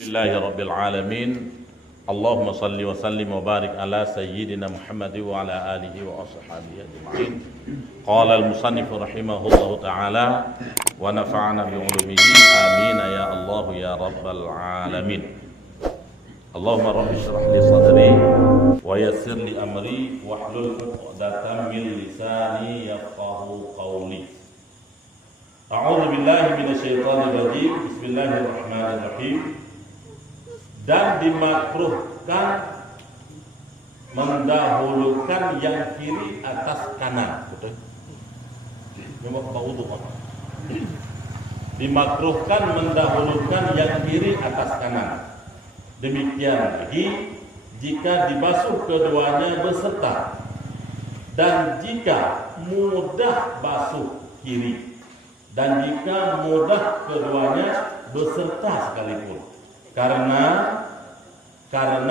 Rabbil alamin. Allahumma salli wa sallim wa barik ala sayyidina Muhammad wa ala alihi wa ashabihi ajma'in. Qala al-musannif rahimahullahu ta'ala wa nafa'ana bi ulumihi amin ya Allah ya rabbal alamin. Allahumma rabbi shrah li sadri wa yassir li amri wahlul 'uqdatam min lisani yafqahu qawli. A'udzu billahi minasyaitonir rajim. Bismillahirrahmanirrahim. Dan dimakruhkan mendahulukan yang kiri atas kanan. Betul? Dimakruhkan mendahulukan yang kiri atas kanan. Demikian lagi jika dibasuh keduanya beserta dan jika mudah basuh kiri dan jika mudah keduanya beserta sekalipun. Karena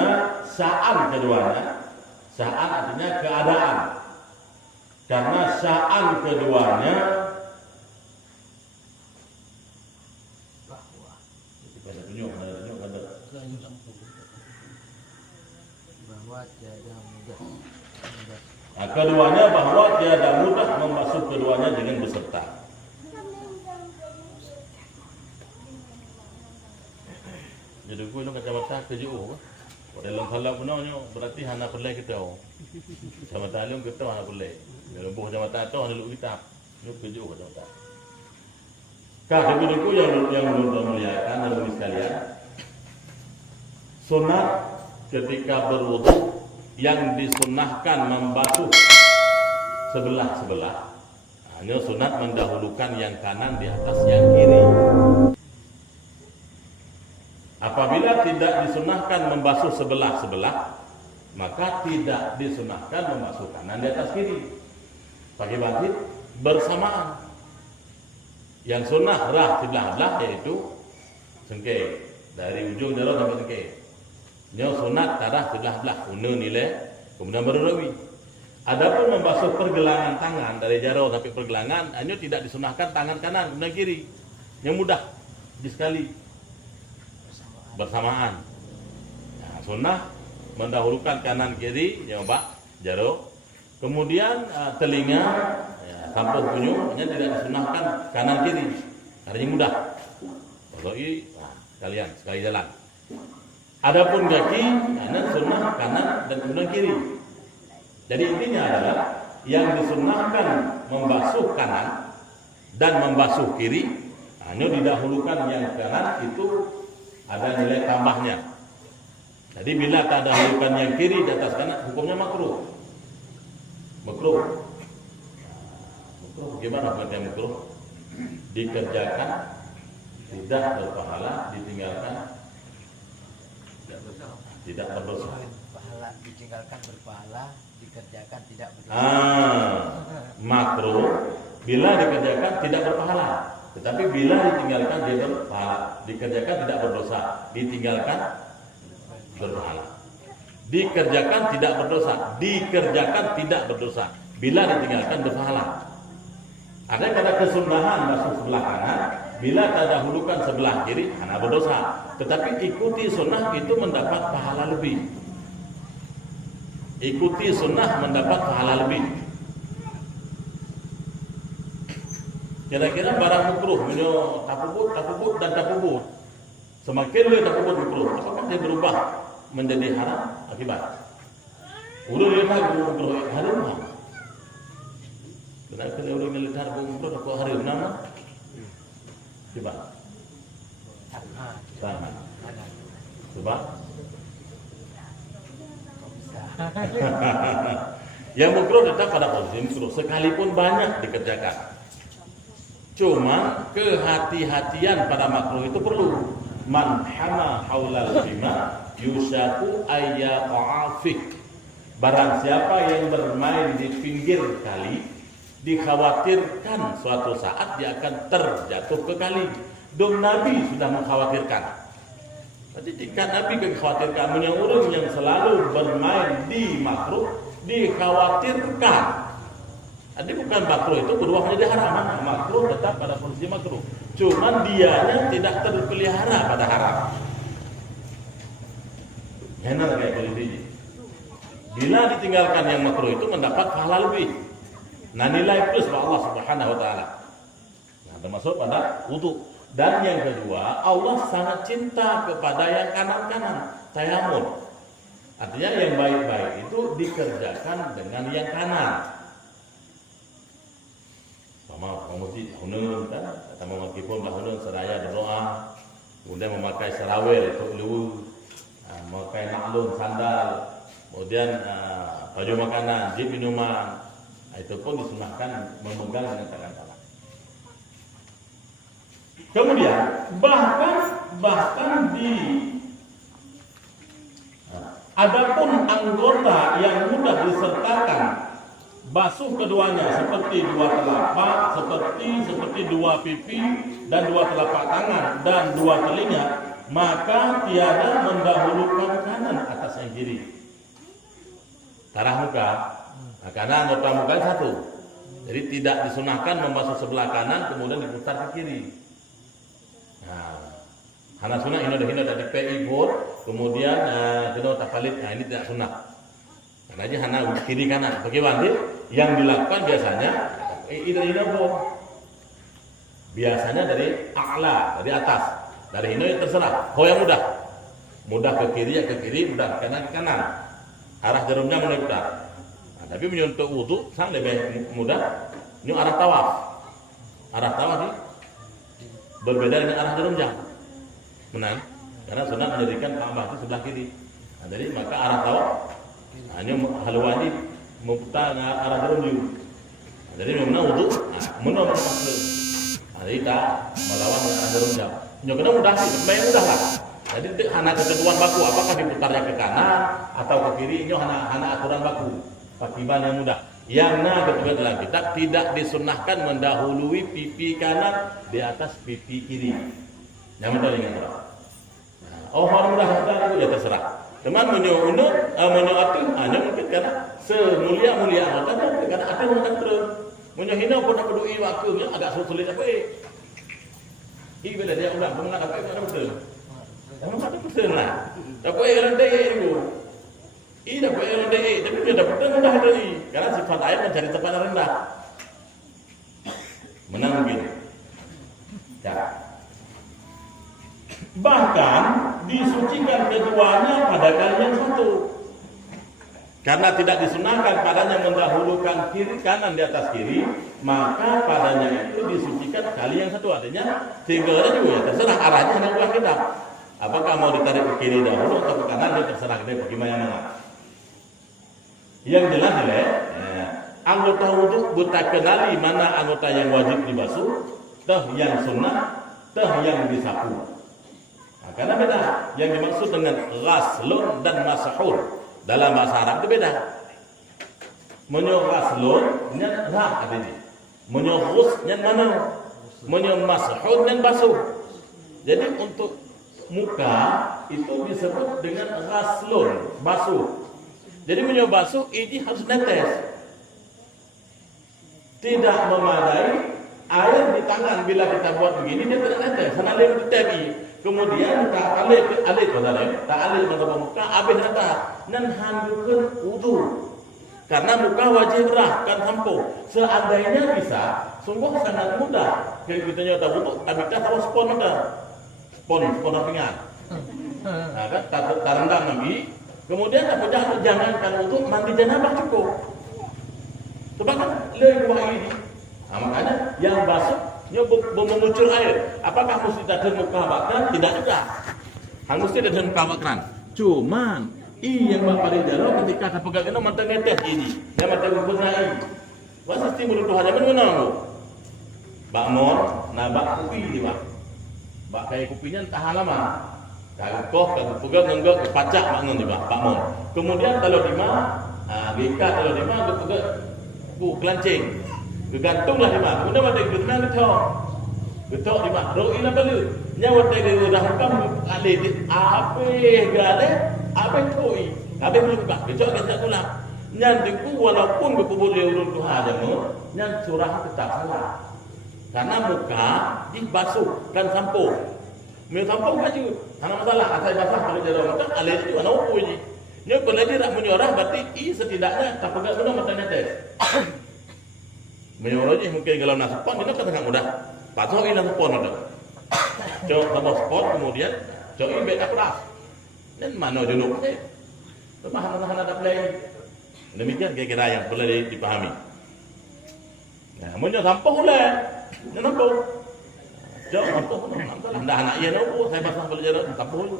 sya'an keduanya, sya'an artinya keadaan. Karena sya'an keduanya keduanya bahwa tiada mudah membasuh keduanya dengan beserta. Jadi gue lu kacamata kerja dalam hal punanya berarti hana pelai kita. Kacamata lu kita hana pelai. Kalau bukan kacamata tu hana lu kita. Lu kerja kacamata. Kakak-kakakku yang muliakan dan sekalian, sunat ketika berwudu yang disunnahkan membasuh sebelah-sebelah. Hanya sunat mendahulukan yang kanan di atas yang kiri. Apabila tidak disunahkan membasuh sebelah-sebelah, maka tidak disunahkan membasuh kanan di atas kiri. Pakai bangkit bersamaan. Yang sunnah rah sebelah-sebelah yaitu sengke dari ujung darah sampai sengke. Yang sunat tarah sebelah-sebelah una nilai kemudian baru rawi. Adapun membasuh pergelangan tangan dari jauh sampai pergelangan, hanya tidak disunahkan tangan kanan kemudian kiri. Yang mudah sekali bersamaan. Nah, sunnah mendahulukan kanan kiri, ya Pak, jaro. Kemudian telinga sampai ujungnya tidak disunahkan kanan kiri. Karena mudah. Kalau kalian sekali jalan. Adapun kaki, kanan sunnah kanan dan kemudian kiri. Jadi intinya adalah yang disunahkan membasuh kanan dan membasuh kiri, hanya didahulukan yang kanan itu ada nilai tambahnya. Jadi bila tak dahulukan yang kiri di atas kanan, hukumnya makruh. Makruh. Makruh gimana pengertian makruh? Dikerjakan tidak berpahala, ditinggalkan tidak berdosa. Pahala ditinggalkan berpahala, dikerjakan tidak berdosa. Makruh bila dikerjakan tidak berpahala. Tetapi bila ditinggalkan dia berpahala, dikerjakan tidak berdosa, ditinggalkan berpahala. Dikerjakan tidak berdosa, dikerjakan tidak berdosa. Bila ditinggalkan berpahala. Ada kata kesunahan masuk sebelah kanan, bila tak dahulukan sebelah kiri, hana berdosa. Tetapi ikuti sunnah itu mendapat pahala lebih. Ikuti sunnah mendapat pahala lebih. Kira-kira barang makruh, tapubut dan tapubut. Semakin dia tapubut makruh, apakah dia berubah menjadi haram akibat? Udah lihat makruh haram. Kenapa dia udah lihat makruh aku haram nama? Coba. Coba. Yang makruh tetap pada posisi makruh, sekalipun banyak dikerjakan. Cuma kehati-hatian pada makruh itu perlu. Man hama haulal bima yusaku ayyaqa'afik. Barang siapa yang bermain di pinggir kali, dikhawatirkan suatu saat dia akan terjatuh ke kali. Dom Nabi sudah mengkhawatirkan. Jadi jika Nabi mengkhawatirkan, orang yang selalu bermain di makruh dikhawatirkan. Jadi bukan makruh itu berubah menjadi haram. Makruh tetap pada posisi makruh. Cuman dianya tidak terpelihara pada haram. channel kayak kondisinya. Bila ditinggalkan yang makruh itu mendapat pahala lebih. Nah, nilai plus Allah Subhanahu wa taala. Nah, termasuk pada wudu. Dan yang kedua, Allah sangat cinta kepada yang kanan-kanan, tayammum. Artinya yang baik-baik itu dikerjakan dengan yang kanan. Sama penguji hunun kan, kata mewakifun hunun seraya berdoa, kemudian memakai sarawil untuk luwu, memakai naklun sandal, kemudian baju makanan, jib minuman, itu pun disunahkan memegang dengan tangan kanan. Kemudian bahkan di adapun anggota yang mudah disertakan basuh keduanya seperti dua telapak, seperti dua pipi dan dua telapak tangan dan dua telinga, maka tiada mendahulukan kanan atas yang kiri. Tarah muka, nah, karena anggota muka satu, jadi tidak disunahkan membasuh sebelah kanan kemudian diputar ke kiri. Nah, hana sunah hino dari PI board, kemudian kena takalid. Nah, ini tidak sunah. Karena aja hana kiri kanan. Bagaimana? Yang dilakukan biasanya ini biasanya dari a'la, dari atas. Dari hino yang terserah. Kau yang mudah ke kiri ya ke kiri, mudah ke kanan ke kanan. Arah jarumnya mulai putar. Nah, tapi menyentuh wudu sang lebih mudah. Ini arah tawaf. Arah tawaf ini berbeda dengan arah jarum jam. Menang, karena sunat menjadikan Ka'bah itu sebelah kiri. Nah, jadi maka arah tawaf hanya haluan ini memutar arah jarum jam. Nah, jadi memang wudu, menurut maksud. Nah, jadi tak melawan arah jarum jam. Nyoknya mudah sih, sebenarnya mudah lah. Jadi hanya ketentuan baku, apakah diputarnya ke kanan atau ke kiri, ini hanya aturan baku. Pakiban yang mudah. Yang ketika dalam kitab tidak disunahkan mendahului pipi kanan di atas pipi kiri. Yang betul ingat tak? Oh, orang mudah itu ya terserah. Teman menyoatin hanya mungkin karena semulia-mulia anggota karena ada yang terus menyohina pun nak berdui waktunya agak sulit apa bila dia ulang mengenal apa itu betul. Yang mana betul lah. Tapi orang dia itu. Ini dapat yang rendah, tapi dia dapat rendah dari karena sifat air mencari tempat yang rendah. Menang begini. Ya. Bahkan disucikan keduanya pada kali yang satu. Karena tidak disunahkan padanya mendahulukan kiri kanan di atas kiri, maka padanya itu disucikan kali yang satu. Artinya tinggalnya juga ya terserah arahnya yang buat kita. Apakah mau ditarik ke kiri dahulu atau ke kanan dia terserah kita bagaimana. Yang jelas anggota wudu buta kenali mana anggota yang wajib dibasuh, yang sunnah, yang disapu. Nah, karena beda. Yang dimaksud dengan ghaslun dan masahur dalam bahasa Arab itu beda. Menyo ghaslun nyan ra adanya. Menyo ghus nyan mana? Menyo masahur nyan basuh. Jadi untuk muka itu disebut dengan ghaslun, basuh. Jadi mencoba basuh ini harus netes. Tidak memadai air di tangan bila kita buat begini dia tidak netes. Sana dia ditebi. Kemudian tak alik muka habis nata dan handukkan wudu. Karena muka wajib kan sampo. Seandainya bisa, sungguh sangat mudah. Kalau kita nyoba wudu, tapi kita tahu spon ada. Spon pinggan. Nah, kan tarendang nabi. Kemudian jangankan untuk mandi janabah cukup. Sebab kan lebih ini. Nah, makanya yang basuhnya mengucur air. Apakah mesti datang muka bakran? Tidak juga. Harus tidak datang muka bakran. Cuman yang paling jauh ketika kita pegang itu mata ngetes ini. Dia mata berbenai. Pasti menuduh hanya mana? Bak mor, bak kupi ni bak. Bak kayak kupinya entah lama. Kagok pegang nenggok pacak makna ni Pak Mon. Kemudian kalau di BK kalau di pegang bu kelancing. Gegantunglah di kemudian ada getenang getok di roi la balu. Nyawa tadi dah kam ale gale toi. Belum Pak. Getok kita pula. Nyan diku walaupun boleh urun Tuhan ada nyan surah tetap salah. Karena muka dibasuh kan sampo. Meu tampung baju. Hana masalah asal basah kalau jero maka alih itu ana upu je. Nya kalau dia tak menyorah berarti setidaknya tak pegat guna matanya tes. Menyorah je mungkin kalau nak spot kita kata mudah. Pasal hilang spot ada. Cok tambah spot kemudian cok ini beda keras. Dan mana dulu je. Hana ada play. Demikian kira-kira yang perlu dipahami. Nah, menyo sampah oleh. Nya nampak. Jauh apa? Dah anak ia nak saya pasang balik jarak tak boleh.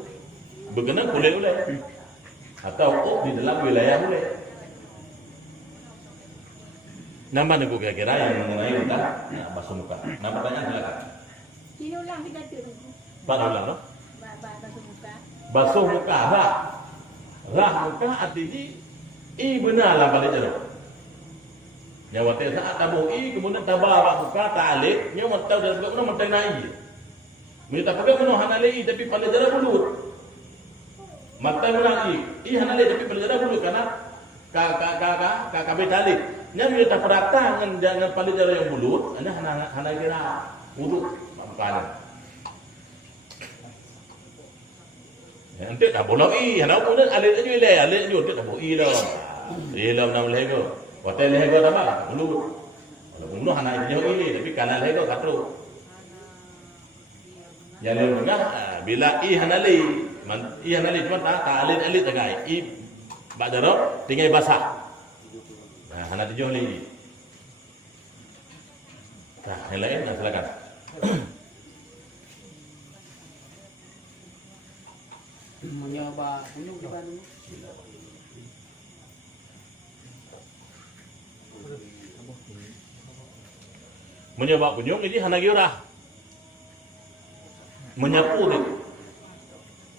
Berkenan boleh boleh. Atau di dalam wilayah boleh. Nama nego kira-kira yang mengenai udah basuh muka. Nah pertanyaan silakan. Ini ulang kita tu. Pak ulang no? Basuh muka. Basuh muka rah. Rah muka artinya benar lah balik jarak. Yang waktu saat tabuh kemudian tabah muka ta'alib nya mentau dan juga mentau naik. Minta pegang meno hanali tapi pada jarak mulut. Mata menang hanali tapi pada jarak mulut karena kakak talib. Nya minta perata dengan pada jarak yang mulut, ana hana kira wudu makanan. Nanti tak boleh hana pun alif aja le, alif aja tak boleh dah. Dalam nama lego. Hotel lego tak apa, mulut. Kalau mulut hana jauh ini, tapi kanan lego katro. Yang lain juga, bila hanali cuma tak alit tegai. Badaro tinggal basah. Nah, hana jauh lagi. Nah, yang lain silakan. Mencoba dulu depan dulu. Menyoba kunjung ini hana giurah. Menyapu tu.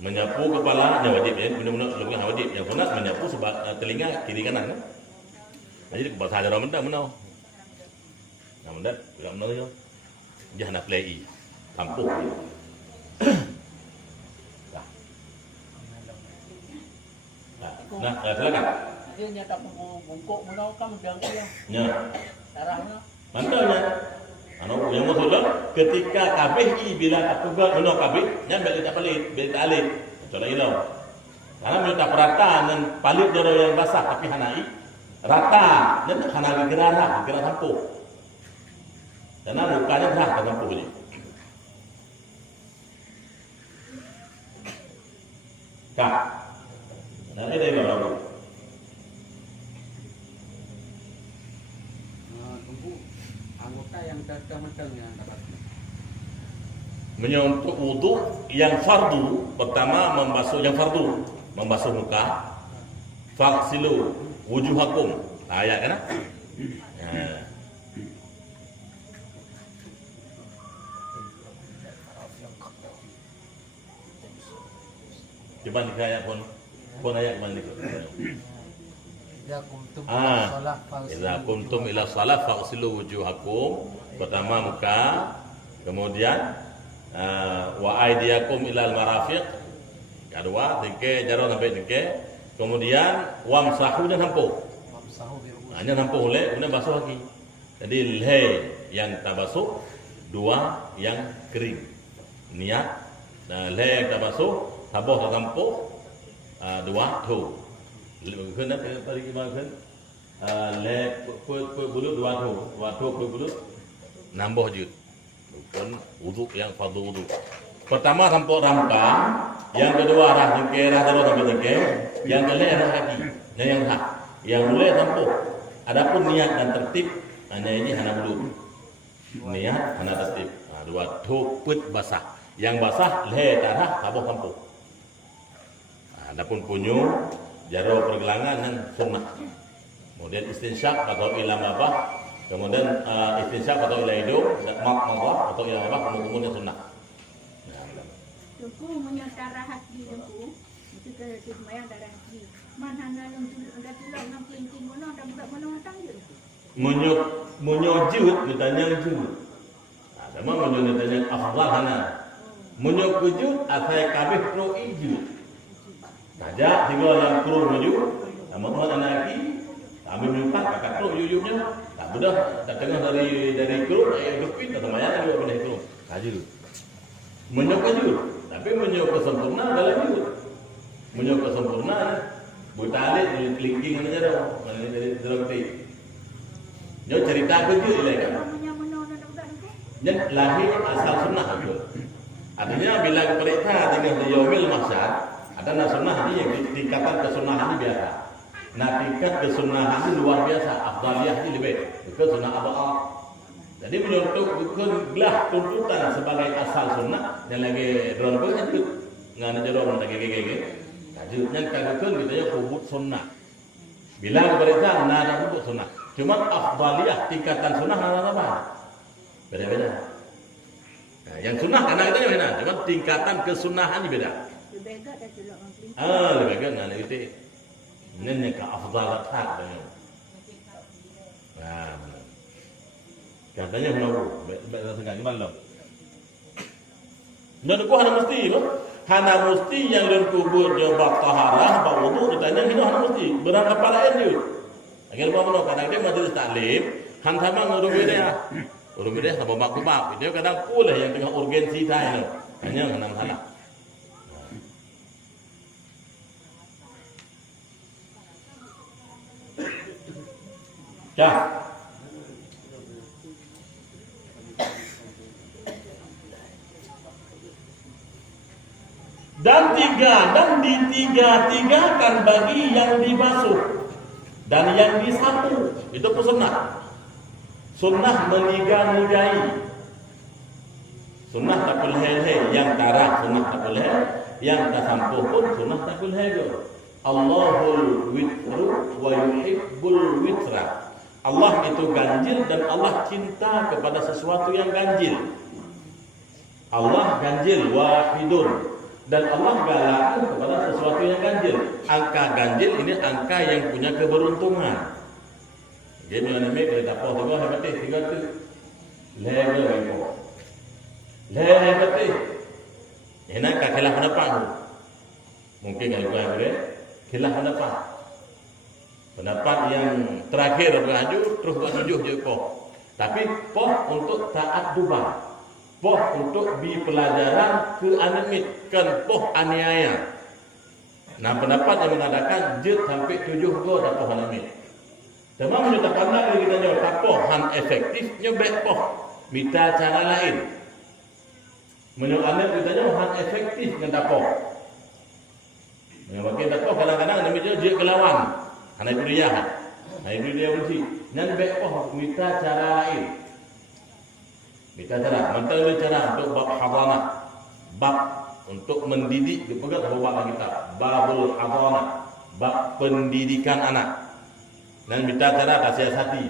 Menyapu kepala yang wajib ya, benar-benar lebih wajib. Yang sunat menyapu sebab telinga kiri kanan. Jadi kepala saja orang mendak menau. Nah mendak tidak menau je. Dia hana play tampuk. Nah, silakan. Dia nyata bungkuk menau kan macam dia. Ya. Darahnya. Mantapnya. Yang maksudnya ketika kabeh bila tak pegat menau kabeh, nya balik tak palit, balik tak alit. Contoh ilau. Karena minta perata dan palit doro yang basah tapi hanai rata dan hana gerara sampuk. Karena lukanya dah tak sampuk ni. Kak. Nah, ini dia baru. Tunggu anggota yang terkemeteng yang dapat. Untuk wudu yang fardu, pertama membasuh muka. Faghsilu wujuhakum. Ayat kan? Coba dikaya ayat pun ayat kembali ke. Idza kuntum ila shalah faghsilu wujuhakum. Pertama muka, kemudian wa aydiyakum ilal marafiq. Kedua, dengke jaro sampai dengke. Kemudian wamsahu dan nampuk. Hanya nampuk oleh, kemudian basuh lagi. Jadi leher yang tak basuh, dua yang kering. Niat, leher yang tak basuh, tabuh tak nampuk, dua tu. Kena tadi gimana? Leher bulu dua tu bulu nambah je. Bukan wudu yang fardu wudu. Pertama tampuk rangka, yang kedua arah jengke, arah terus sampai jengke, yang ketiga arah kaki, dan yang hak. Yang boleh tampuk. Adapun niat dan tertib, hanya ini hana bulu. Niat hana tertib. Dua tuput basah. Yang basah leher tanah tabuh tampuk. Adapun punyu, jaro pergelangan dan sunnah. Kemudian istinsyak atau ilam apa? Kemudian istinsyak atau ila hidung, mak atau ila apa? Kemudian sunnah. Tuku menyantara hati tuku. Itu ke semayang darah hati. Mana nalung ada tulang nak kelinting mana ada budak mana datang je. Menyujud ditanya jud. Sama menyujud ditanya afdal hana. Menyujud asal kabeh pro ijud. Saja tinggal yang pro menyujud. Sama anak lagi kami menyumpah kakak pro jujudnya. Tak mudah tak tengah dari kru ayat gepin atau mayat juga pindah kru. Saja tu. Menyujud Tapi menyo kesempurna dalam itu. Menyo kesempurna butalik kelingking aja dah. Mana dari dalam ti. Nyo cerita begitu kan. Namanya menona budak itu. Dan lahir asal sunnah itu. Artinya bila perintah dengan yaumil mahsyar, ada sunnah ini yang tingkatan kesunahan ini biasa. Nah tingkat kesunahan ini luar biasa, afdaliyah ini lebih. Itu sunnah abad. Jadi menurut gelah tuntutan sebagai asal sunnah dan lagi drone pun itu nggak ada jodoh lagi gege. Kajiannya kagakkan kita ya kubut sunnah. Bila perintah nada kubut sunnah. Cuma afdaliyah tingkatan sunnah nada apa? Beda-beda. Nah, yang sunnah karena kita yang beda. Cuma tingkatan kesunahan ini beda. Lebih agak dah celok orang kelingking. Lebih agak nggak ada itu. Ini yang ke afdalat hak. Nah. Katanya menawu, baik sangat gimana lo? Dan aku hana mesti, hana mesti yang dan kubur jawab taharah, bak wudu, ditanya itu hana mesti, berangkat pada air dia. Akhirnya apa mana? Kadang dia majlis taklim, hantaman urung beda sama mak. Dia kadang pula yang tengah urgensi tanya, hanya menang salah. Cah. Dan ditiga-tigakan bagi yang dibasuh dan yang disapu. Itu pun sunnah. Sunnah meniga-nigai. Sunnah takul hei yang darah sunnah takul hei, yang tasampuh pun sunnah takul hei. Allahul witru wa yuhibbul witra. Allah itu ganjil dan Allah cinta kepada sesuatu yang ganjil. Allah ganjil wahidun. Dan Allah galak kepada sesuatu yang ganjil. Angka ganjil ini angka yang punya keberuntungan. Jadi mana mek kita tahu tu hebat tiga tu. Level itu. Hebat tu. Enak ka khilaf pendapat. Mungkin kalau kau boleh khilaf pendapat. Pendapat yang terakhir beraju terus bertujuh je poh. Tapi poh untuk taat dubah. Poh untuk bi pelajaran ke animit kan poh aniaya. Nah pendapat yang mengatakan jet sampai 7 go dah poh animit. Memang kita pandang kita jawab tak poh han efektif nyobek poh. Minta cara lain. Menurut anda kita jawab han efektif dengan tak poh. Menyebabkan tak poh kadang-kadang nama jet kelawan. Hanai beriah. Hanai beriah uji. Nan bek poh minta cara lain. Kita cara, mentera cara untuk bab hadanah, bab untuk mendidik dipegat bab kita, babul hadanah, bab pendidikan anak. Dan kita cara tak siasati.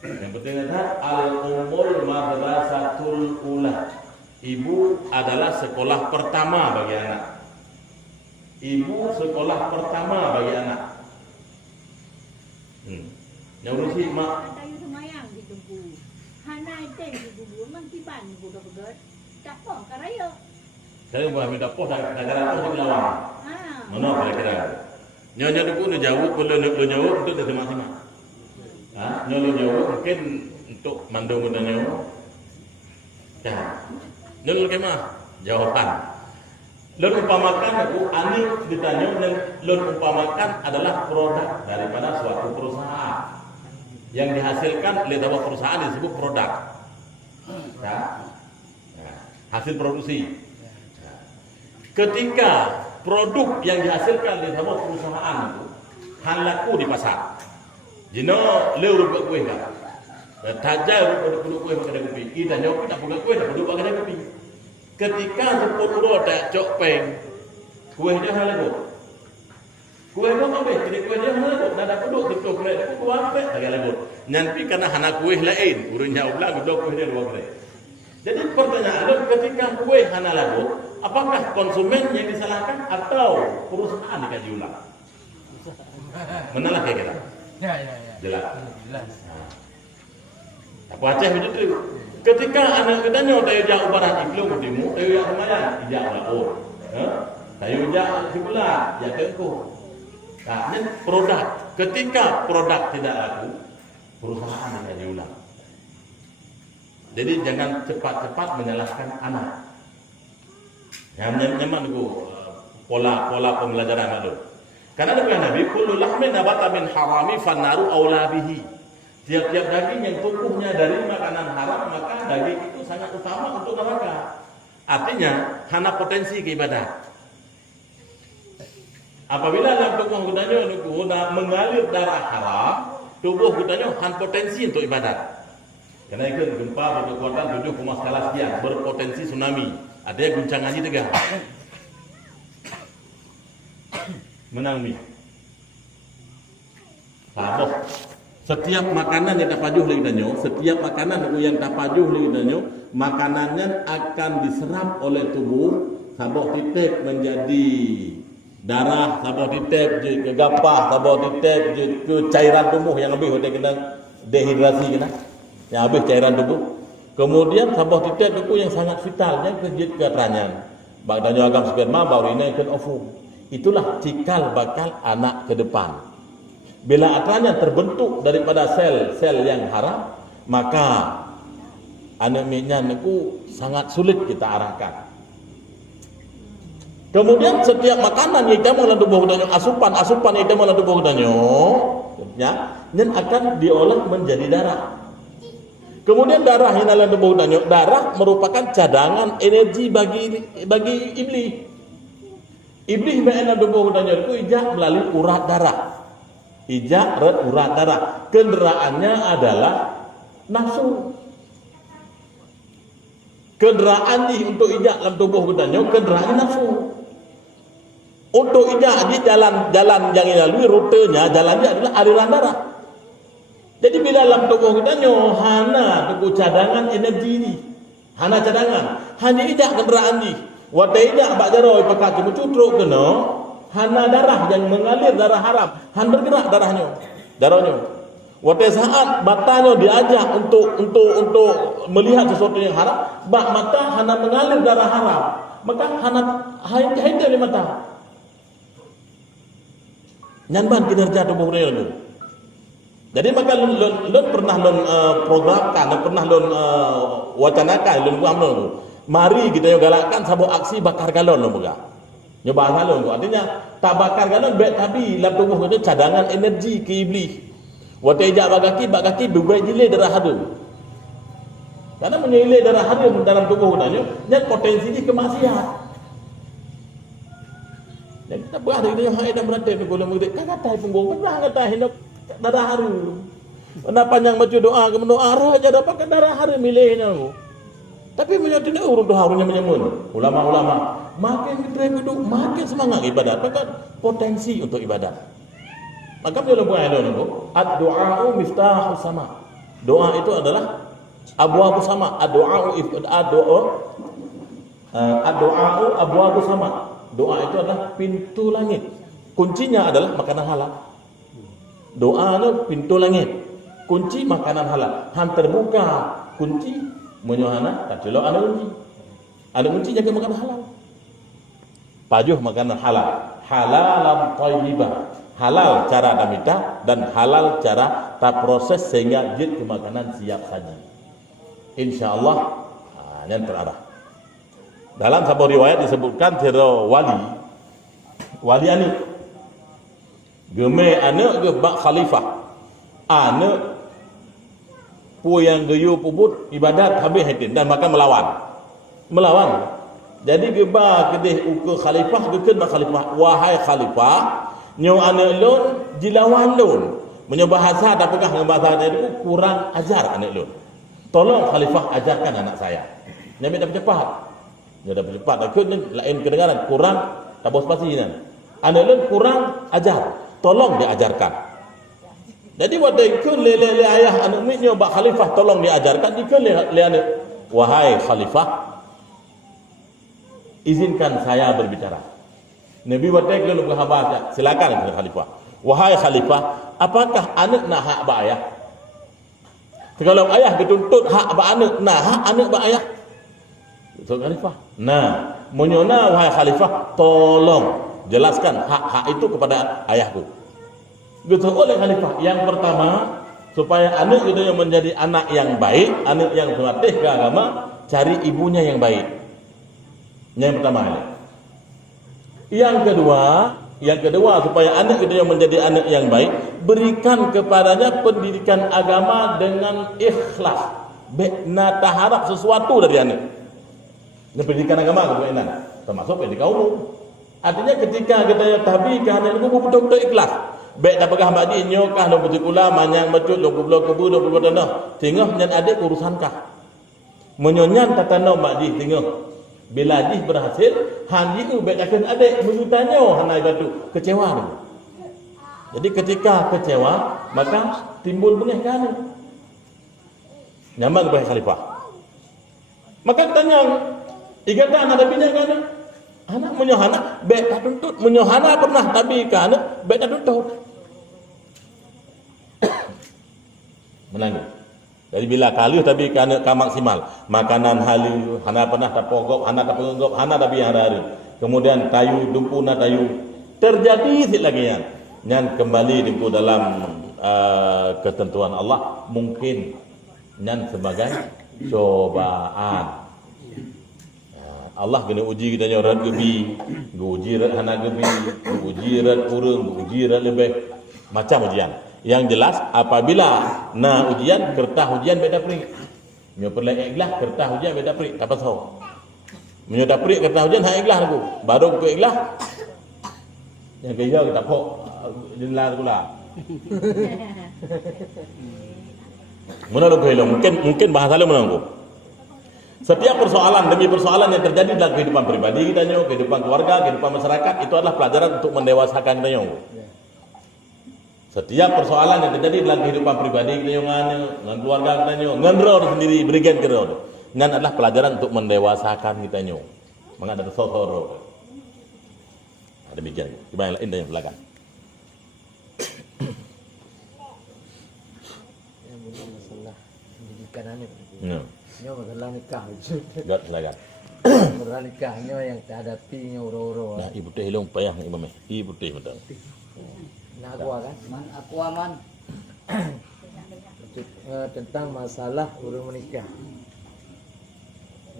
Yang penting adalah al-ummul madrasatul ula. Ibu adalah sekolah pertama bagi anak. Ibu sekolah pertama bagi anak. Yang urusi mak. Ada yang semayang di tempu. Hana iten di bubur mangkiban budak-budak. Tak apa karaya. Saya buat minta poh dah negara poh di lawan. Mana kira-kira? Nyonya dulu nu jauh, perlu jauh untuk terima-terima. Nyonya jauh mungkin untuk mandung dan nyonya. Ya. Nyonya kemah? Jawaban. Lun umpamakan aku ani ditanya dan lun umpamakan adalah produk daripada suatu perusahaan. Yang dihasilkan oleh sebuah perusahaan disebut produk. Ya. Hasil produksi. Ketika produk yang dihasilkan oleh sebuah perusahaan itu han laku di pasar. Jino leu buat kue kan. Taja buat kue pakai kopi. Kita nyopi tak buat kue tak buat pakai kopi. Ketika 10 euro tak cok peng. Kue dia han laku. Kue dia apa? Jadi kue dia mana tu? Nada peduk tu kue dia kue apa? Agak lembut. Nanti karena hana kue lain, urutnya ulang dua kue dia dua kue. Jadi pertanyaan ketika kue hana lembut, apakah konsumen yang disalahkan atau perusahaan dikaji ulang? Menalah kayak kita. Ya. Jelas. Jelas. Apa Aceh begitu? Ketika anak kita ni tahu jauh barat iklim timu, tahu yang lumayan, ijak laut. Tahu ijak sebelah, ya tengku. Nah, ini produk. Ketika produk tidak laku, perusahaan akan diulang. Jadi jangan cepat-cepat menyalahkan anak. Yang nyaman ku pola pembelajaran itu. Karena ada Nabi, kullu lahmin nabata min harami fannaru aula bihi. Tiap-tiap daging yang tumbuhnya dari makanan haram, maka daging itu sangat utama untuk neraka. Artinya, hana potensi ke ibadah. Apabila dalam tubuh kudanya mengalir darah haram, tubuh kudanya han potensi untuk ibadah. Karena itu gempa berkekuatan 7 skala sekian, berpotensi tsunami. Ada yang guncang haji tegak. Menang mi. Saboh. Setiap makanan yang tapajuh lagi danyo, setiap makanan yang tapajuh lagi danyo, makanannya akan diserap oleh tubuh. Saboh titip menjadi darah, saboh titip ke gapah, saboh titip ke cairan tubuh yang lebih kena dehidrasi kena. Yang habis cairan tubuh. Kemudian saboh titip itu yang sangat vitalnya kejit ke teranyan. Bagdanya agam sperma baru ini akan ovum. Itulah cikal bakal anak ke depan. Bila atranya terbentuk daripada sel-sel yang haram, maka anak minyak itu sangat sulit kita arahkan. Kemudian setiap makanan yang kita mengenai tubuh kita, asupan yang kita mengenai tubuh kita, yang akan diolah menjadi darah. Kemudian darah yang dalam tubuh kita, darah merupakan cadangan energi bagi iblis. Iblis dalam tubuh kita itu ijak melalui urat darah. Urat darah. Kenderaannya adalah nafsu. Kenderaan untuk ijak dalam tubuh kita, kenderaan nafsu. Untuk ijak di jalan yang dilalui rutenya, jalannya adalah aliran darah. Jadi bila dalam tubuh kita hana tubuh cadangan energi ini, hana cadangan, hanya ijak kenderaan ni. Wata ijak bak jaroi pakai cuma cutruk kena, hana darah yang mengalir darah haram, han bergerak darahnya. Wata saat matanya diajak untuk melihat sesuatu yang haram, bak mata hana mengalir darah haram, maka hana haida di mata. Nyanban kinerja tubuh dia tu. Jadi maka lun pernah programkan, pernah wacanakan lun buam tu. Mari kita yo galakkan sabo aksi bakar galon lo buka. Nyoba galon tu. Artinya tak bakar galon baik tapi dalam tubuh kita cadangan energi ke iblis. Waktu ijak bagaki dubai jile darah harum. Karena menyilai darah harum dalam tubuh kita nya potensi ni kemaksiat. Dan kita berah dari yang ada berada di golong itu. Kan kata punggung, kan kata hendak darah harum. Mana panjang baca doa, kemudian arah aja dapat darah harum milihnya. Tapi menjadi ni urut harumnya menyemun. Ulama-ulama makin kita hidup, makin semangat ibadat. Maka potensi untuk ibadat. Maka beliau buat itu. Ad-du'a'u miftahus sama. Doa itu adalah abwaabus sama. Ad-du'a'u abwaabus sama. Doa itu adalah pintu langit. Kuncinya adalah makanan halal. Doa itu pintu langit. Kunci makanan halal. Han terbuka kunci menyohana tak celok ada kunci. Ada kunci jaga makanan halal. Pajuh makanan halal. Halalan thayyibah. Halal cara damita dan halal cara tak proses sehingga jid ke makanan siap saji. Insyaallah yang terarah. Dalam sebuah riwayat disebutkan tiro wali anak geme anak ke bak khalifah anak pu yang geyu pubut ibadat habis hatin dan maka melawan jadi geba kedih uke khalifah deken bak khalifah wahai khalifah nyo anak lon dilawan lon menyebahasa tak pegah dengan bahasa itu kurang ajar anak lon tolong khalifah ajarkan anak saya nyampe dapat cepat. Dia dapat cepat. Akhirnya lain kedengaran kurang tabos pasti nan. Anak lun kurang ajar. Tolong diajarkan. Jadi waktu itu le ayah anak miknya bak khalifah tolong diajarkan dikon le anak wahai khalifah izinkan saya berbicara. Nabi waktu itu lu berkhabar silakan kepada khalifah. Wahai khalifah, apakah anak nak hak bak ayah? Kalau ayah dituntut hak bak anak, nah hak anak bak ayah. Itu khalifah. Nah, menyona wahai khalifah, tolong jelaskan hak-hak itu kepada ayahku. Gitu oleh khalifah. Yang pertama, supaya anak itu yang menjadi anak yang baik, anak yang berlatih ke agama, cari ibunya yang baik. Yang pertama ini. Yang kedua supaya anak kita yang menjadi anak yang baik, berikan kepadanya pendidikan agama dengan ikhlas. Nak harap sesuatu dari anak. Dan pendidikan agama kemudian termasuk pendidikan umum. Artinya ketika kita tahbihkan anak itu betul-betul ikhlas. Baik tak pegah mak dik nyokah dok bersekolah manyang betul dok belah kebu dok belah tanah. Tengah nyan adik urusankah. Menyonyan tatano mak dik tengah. Bila dik berhasil, han dik baik takkan adik menyutanya hanai batu kecewa tu. Jadi ketika kecewa, maka timbul pengingkaran. Nyaman kepada khalifah. Maka tanya, igata anak binya kan? Anak menyohana, baik tak tuntut. Menyohana pernah tapi kan, baik tak tuntut. Menanggung. Jadi bila kali tapi kan maksimal. Makanan halu, hana pernah tak pokok, hana tak penggop, hana tapi hari. Kemudian tayu, dumpuna tayu. Terjadi sikit lagi yang. Nyan kembali dimpu dalam ketentuan Allah. Mungkin nyan sebagai cobaan. Allah kena uji kita nyorat gebi, uji rat hana gebi, uji rat urang, uji rat lebih macam ujian. Yang jelas apabila ujian kertas ujian beda perik. Nyo perlai ikhlas kertas ujian beda perik, apa tahu. Menyo dak perik kertas ujian hak ikhlas aku. Baru aku ikhlas. Yang kaya kita pok jenlar pula. Mana lu kaya mungkin bahasa lu menanggu. Setiap persoalan demi persoalan yang terjadi dalam kehidupan pribadi kita nyo, kehidupan keluarga, kehidupan masyarakat itu adalah pelajaran untuk mendewasakan kita nyo. Setiap persoalan yang terjadi dalam kehidupan pribadi kita nyo dengan keluarga kita nyo, ngendror sendiri berikan keror. Nan adalah pelajaran untuk mendewasakan kita nyo. Maka ada sosoro. Demikian. Coba yang lain dan yang belakang. Yang masalah pendidikan anak. Ya. Nyo masalah nikah. Gak silakan. Masalah nikahnya yang terhadapinya uro-uro. Nah, ibu teh hilung payah imam. Ibu teh betul. Nah, kan? Man aku aman. Tentang masalah urung menikah.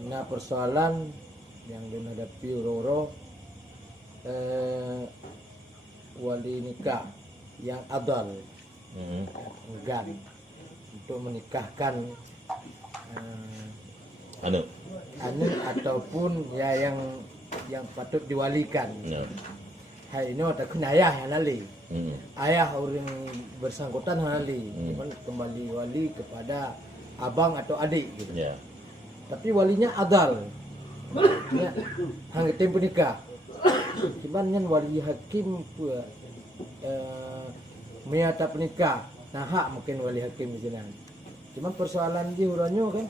Nah, persoalan yang dihadapi uro-uro wali nikah yang adal enggan untuk menikahkan Anu. anak ataupun ya yang patut diwalikan. Ya. Hai ini tak kena ayah yang lali. Ayah orang bersangkutan lali. Cuman kembali wali kepada abang atau adik gitu. Ya. Tapi walinya adal. Ya, hang tempo nikah. Cuman yang wali hakim pun menyata penikah. Nah hak mungkin wali hakim di sini. Cuman persoalan dia urangnya kan.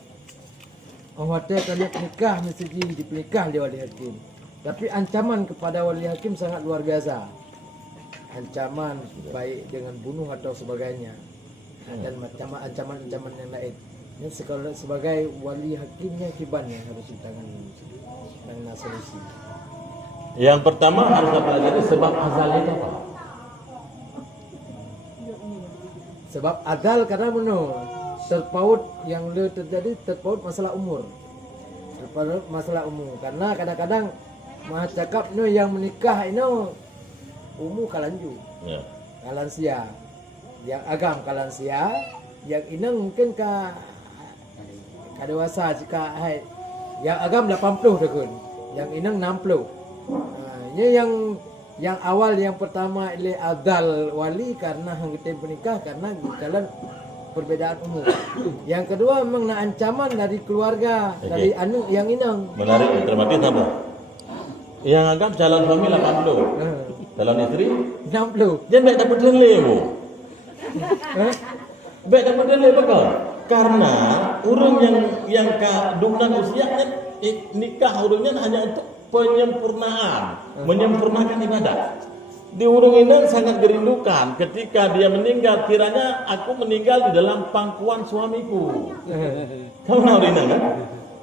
Orang kata kalau nikah mesti dipenikah dia wali hakim. Tapi ancaman kepada wali hakim sangat luar biasa. Ancaman baik dengan bunuh atau sebagainya. Dan macam ancaman-ancaman yang lain. Ini sebagai wali hakimnya kiban yang harus ditangani dengan solusi. Yang pertama harus kita pelajari sebab azalnya itu apa? Sebab adal karena menurut terpaut yang terjadi terpaut masalah umur. Terpaut masalah umur karena kadang-kadang mah cakap no yang menikah ini umur kalanju. Ya. Kalansia. Yang agam kalansia, yang ini mungkin dewasa jika hai yang agam 80 tahun, yang ini 60. Ini yang awal yang pertama ile adal wali karena hanggitin penikah karena jalan perbedaan umur. Yang kedua memang nak ancaman dari keluarga, dari anu yang inang. Menarik, dramatis apa? Yang agam calon suami 80. Calon istri 60. dia tak dapat delay bu. Baik dapat delay bakal. Karena orang yang kadungnan usianya nikah orangnya hanya untuk penyempurnaan, menyempurnakan ibadah. Di urung ini sangat gerindukan ketika dia meninggal, kiranya aku meninggal di dalam pangkuan suamiku. Kamu tahu ini kan?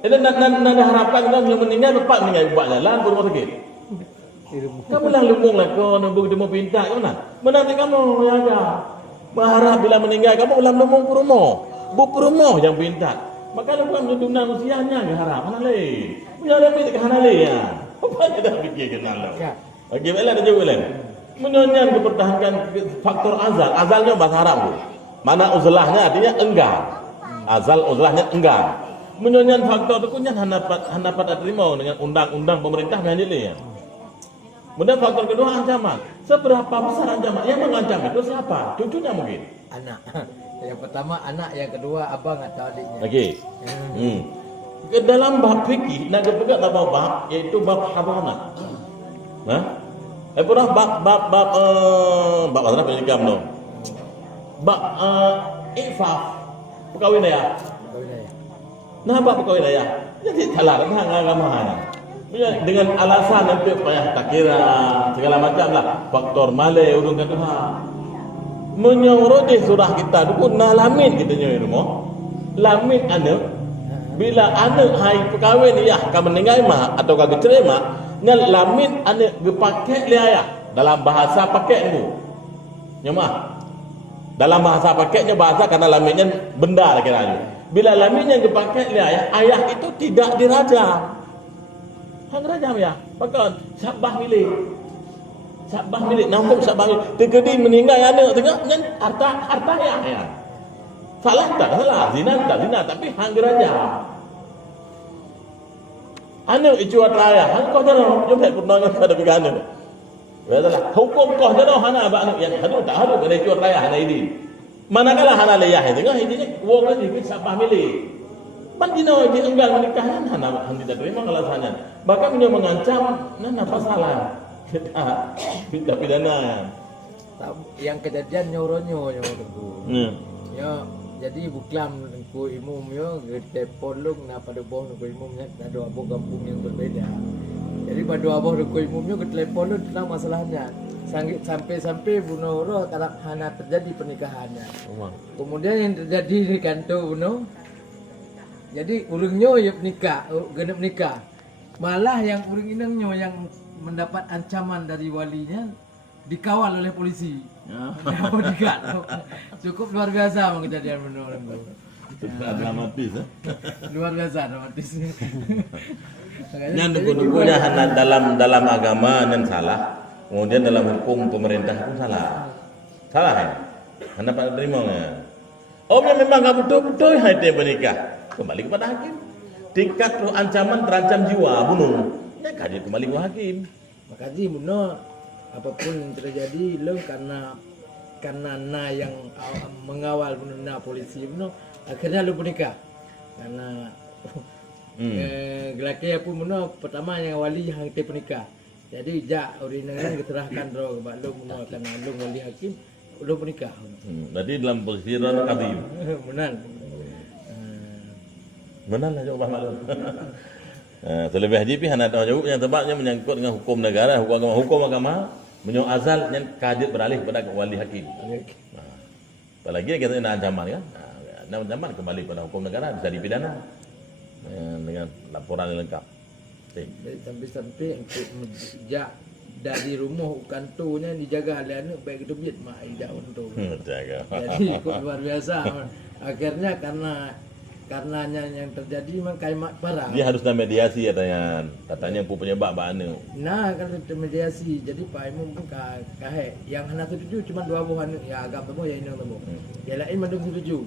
Ini nada harapan kan yang meninggal bapak meninggal buat jalan ke rumah sakit. Kamu lah lumung lah kau nunggu dia mau pinta kamu nak. Menanti kamu ya kan? Berharap bila meninggal kamu ulang lumung purmo, bu purmo yang pinta. Maka lu bukan mendunan usianya ke harap mana leh. Menyala ambil ke hanale ya. Apa kita fikir kenal lo? Ya. Okey, baiklah ada jawab lain. Menonyan dipertahankan faktor azal. Azalnya bahasa Arab tu. Mana uzlahnya artinya enggan. Azal uzlahnya enggan. Menonyan faktor tu kunyan hanapat terima dengan undang-undang pemerintah yang ni. Kemudian faktor kedua ancaman. Seberapa besar ancaman? Yang mengancam itu siapa? Cucunya mungkin. Anak. Yang pertama anak, yang kedua abang atau adiknya. Okey. Ke dalam bab fikih nak pegang dalam bab iaitu bab hadanah. Nah. Pernah bab apa penikam tu? Bab ifaf perkahwinan ya. Nah, bab perkahwinan ya. Jadi salah dah agama hana. Dengan alasan untuk payah takira segala macam lah faktor malai urung kan Tuhan. Menyorot di surah kita tu pun lamin kita nyoy rumah. Lamin anak bila anak hai perkahwin ya akan meninggal mak atau kagak cerai mak ngan lamin anak gepakai liaya dalam bahasa pakai tu. Nyamah. Dalam bahasa pakainya bahasa karena laminnya benda lah kiranya. Bila laminnya gepakai liaya ayah itu tidak dirajam. Hang rajam ya. Pakai sabah milik. Sabah milik nampak sabah milik. Tegedi meninggal anak tengah ngan harta ya. Salah tak salah, zina tak zina tapi hang dirajam. Anak icuat raya, hang kau jangan jom pernah pada begana. Betul. Hukum kau jangan hana ba anak yang hadu tak hadu kena icuat raya hana ini. Manakala hana leyah tengah ini wong lagi sabah milik. Man dino di enggal menikahnya hana tidak terima alasannya. Bahkan dia mengancam apa salah. Kita pidana. Yang kejadian nyoronyo Hmm. Ya, jadi buklam ku imum yo telefon lu na pada boh ku imumnya ada aboh kampung yang berbeda. Jadi pada aboh ku imumnya ke telefon lu tentang masalahnya. Sampai bunuh roh kalau hana terjadi pernikahannya. Kemudian yang terjadi di kantor bunuh. Jadi urungnya ya menikah, genap nikah. Malah yang urung inangnya yang mendapat ancaman dari walinya dikawal oleh polisi. Cukup luar biasa kejadian menurut Dramatis luar biasa dramatis. Yang dukun-dukunnya dalam agama yang salah, kemudian dalam hukum pemerintah pun salah. Salah ya? Anda pada terima ya? Oh memang nggak betul-betul hati menikah. Kembali kepada hakim. Tingkat ancaman terancam jiwa bunuh. Ya kaji kembali ke hakim. Makanya bunuh apapun yang terjadi lo karena na yang mengawal na polisi bunuh akhirnya lo menikah karena gelaknya pun bunuh pertama yang wali yang kita menikah jadi jak urinanya diterahkan roh kepada lo bunuh karena lo wali hakim lo menikah. Berarti dalam posisi roh kami benar lah jawab maklum. Terlebih lagi pihak nak tahu jawab yang tebaknya menyangkut dengan hukum negara, hukum agama menyuruh azal yang kadir beralih kepada wali hakim. Apalagi kita nak ancaman kan? Nak ancaman kembali pada hukum negara bisa dipidana dengan laporan yang lengkap. Sampai jak dari rumah kantornya dijaga oleh anak baik itu biar mak tidak untuk. Jaga. Jadi ikut luar biasa. Akhirnya karena yang terjadi memang kaimat parah. Dia harus nak mediasi katanya penyebab mana. Nah kalau mediasi jadi Pak Imam pun kahek yang hana setuju cuma dua buah ya agak temu ya ini temu. Yang lain mandung setuju.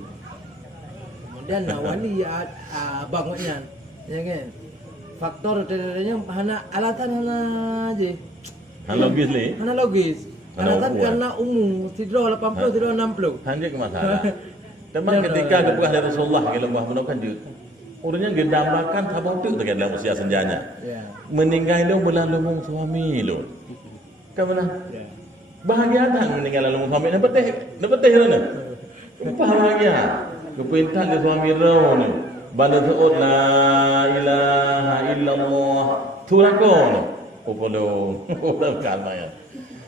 Kemudian wali abang maknya ya kan. Faktor terjadinya hana alatan hana aje. Hana logis ni. Hana logis. Alatan karena umum tidro 80 tidro 60. Hanya ke masalah. Teman ketika kebuah dari Rasulullah kalau buah menemukan dia, orangnya gedambakan sabang tu dekat dalam usia senjanya. Meninggal lo bulan lumung suami lo. Kemana? Bahagia tak meninggal lumung suami? Dapat teh mana? Bahagia. Kepintan dia suami roh ni. Bala suut la ilaha illallah. Turakon. Popolo. Udah kalma ya.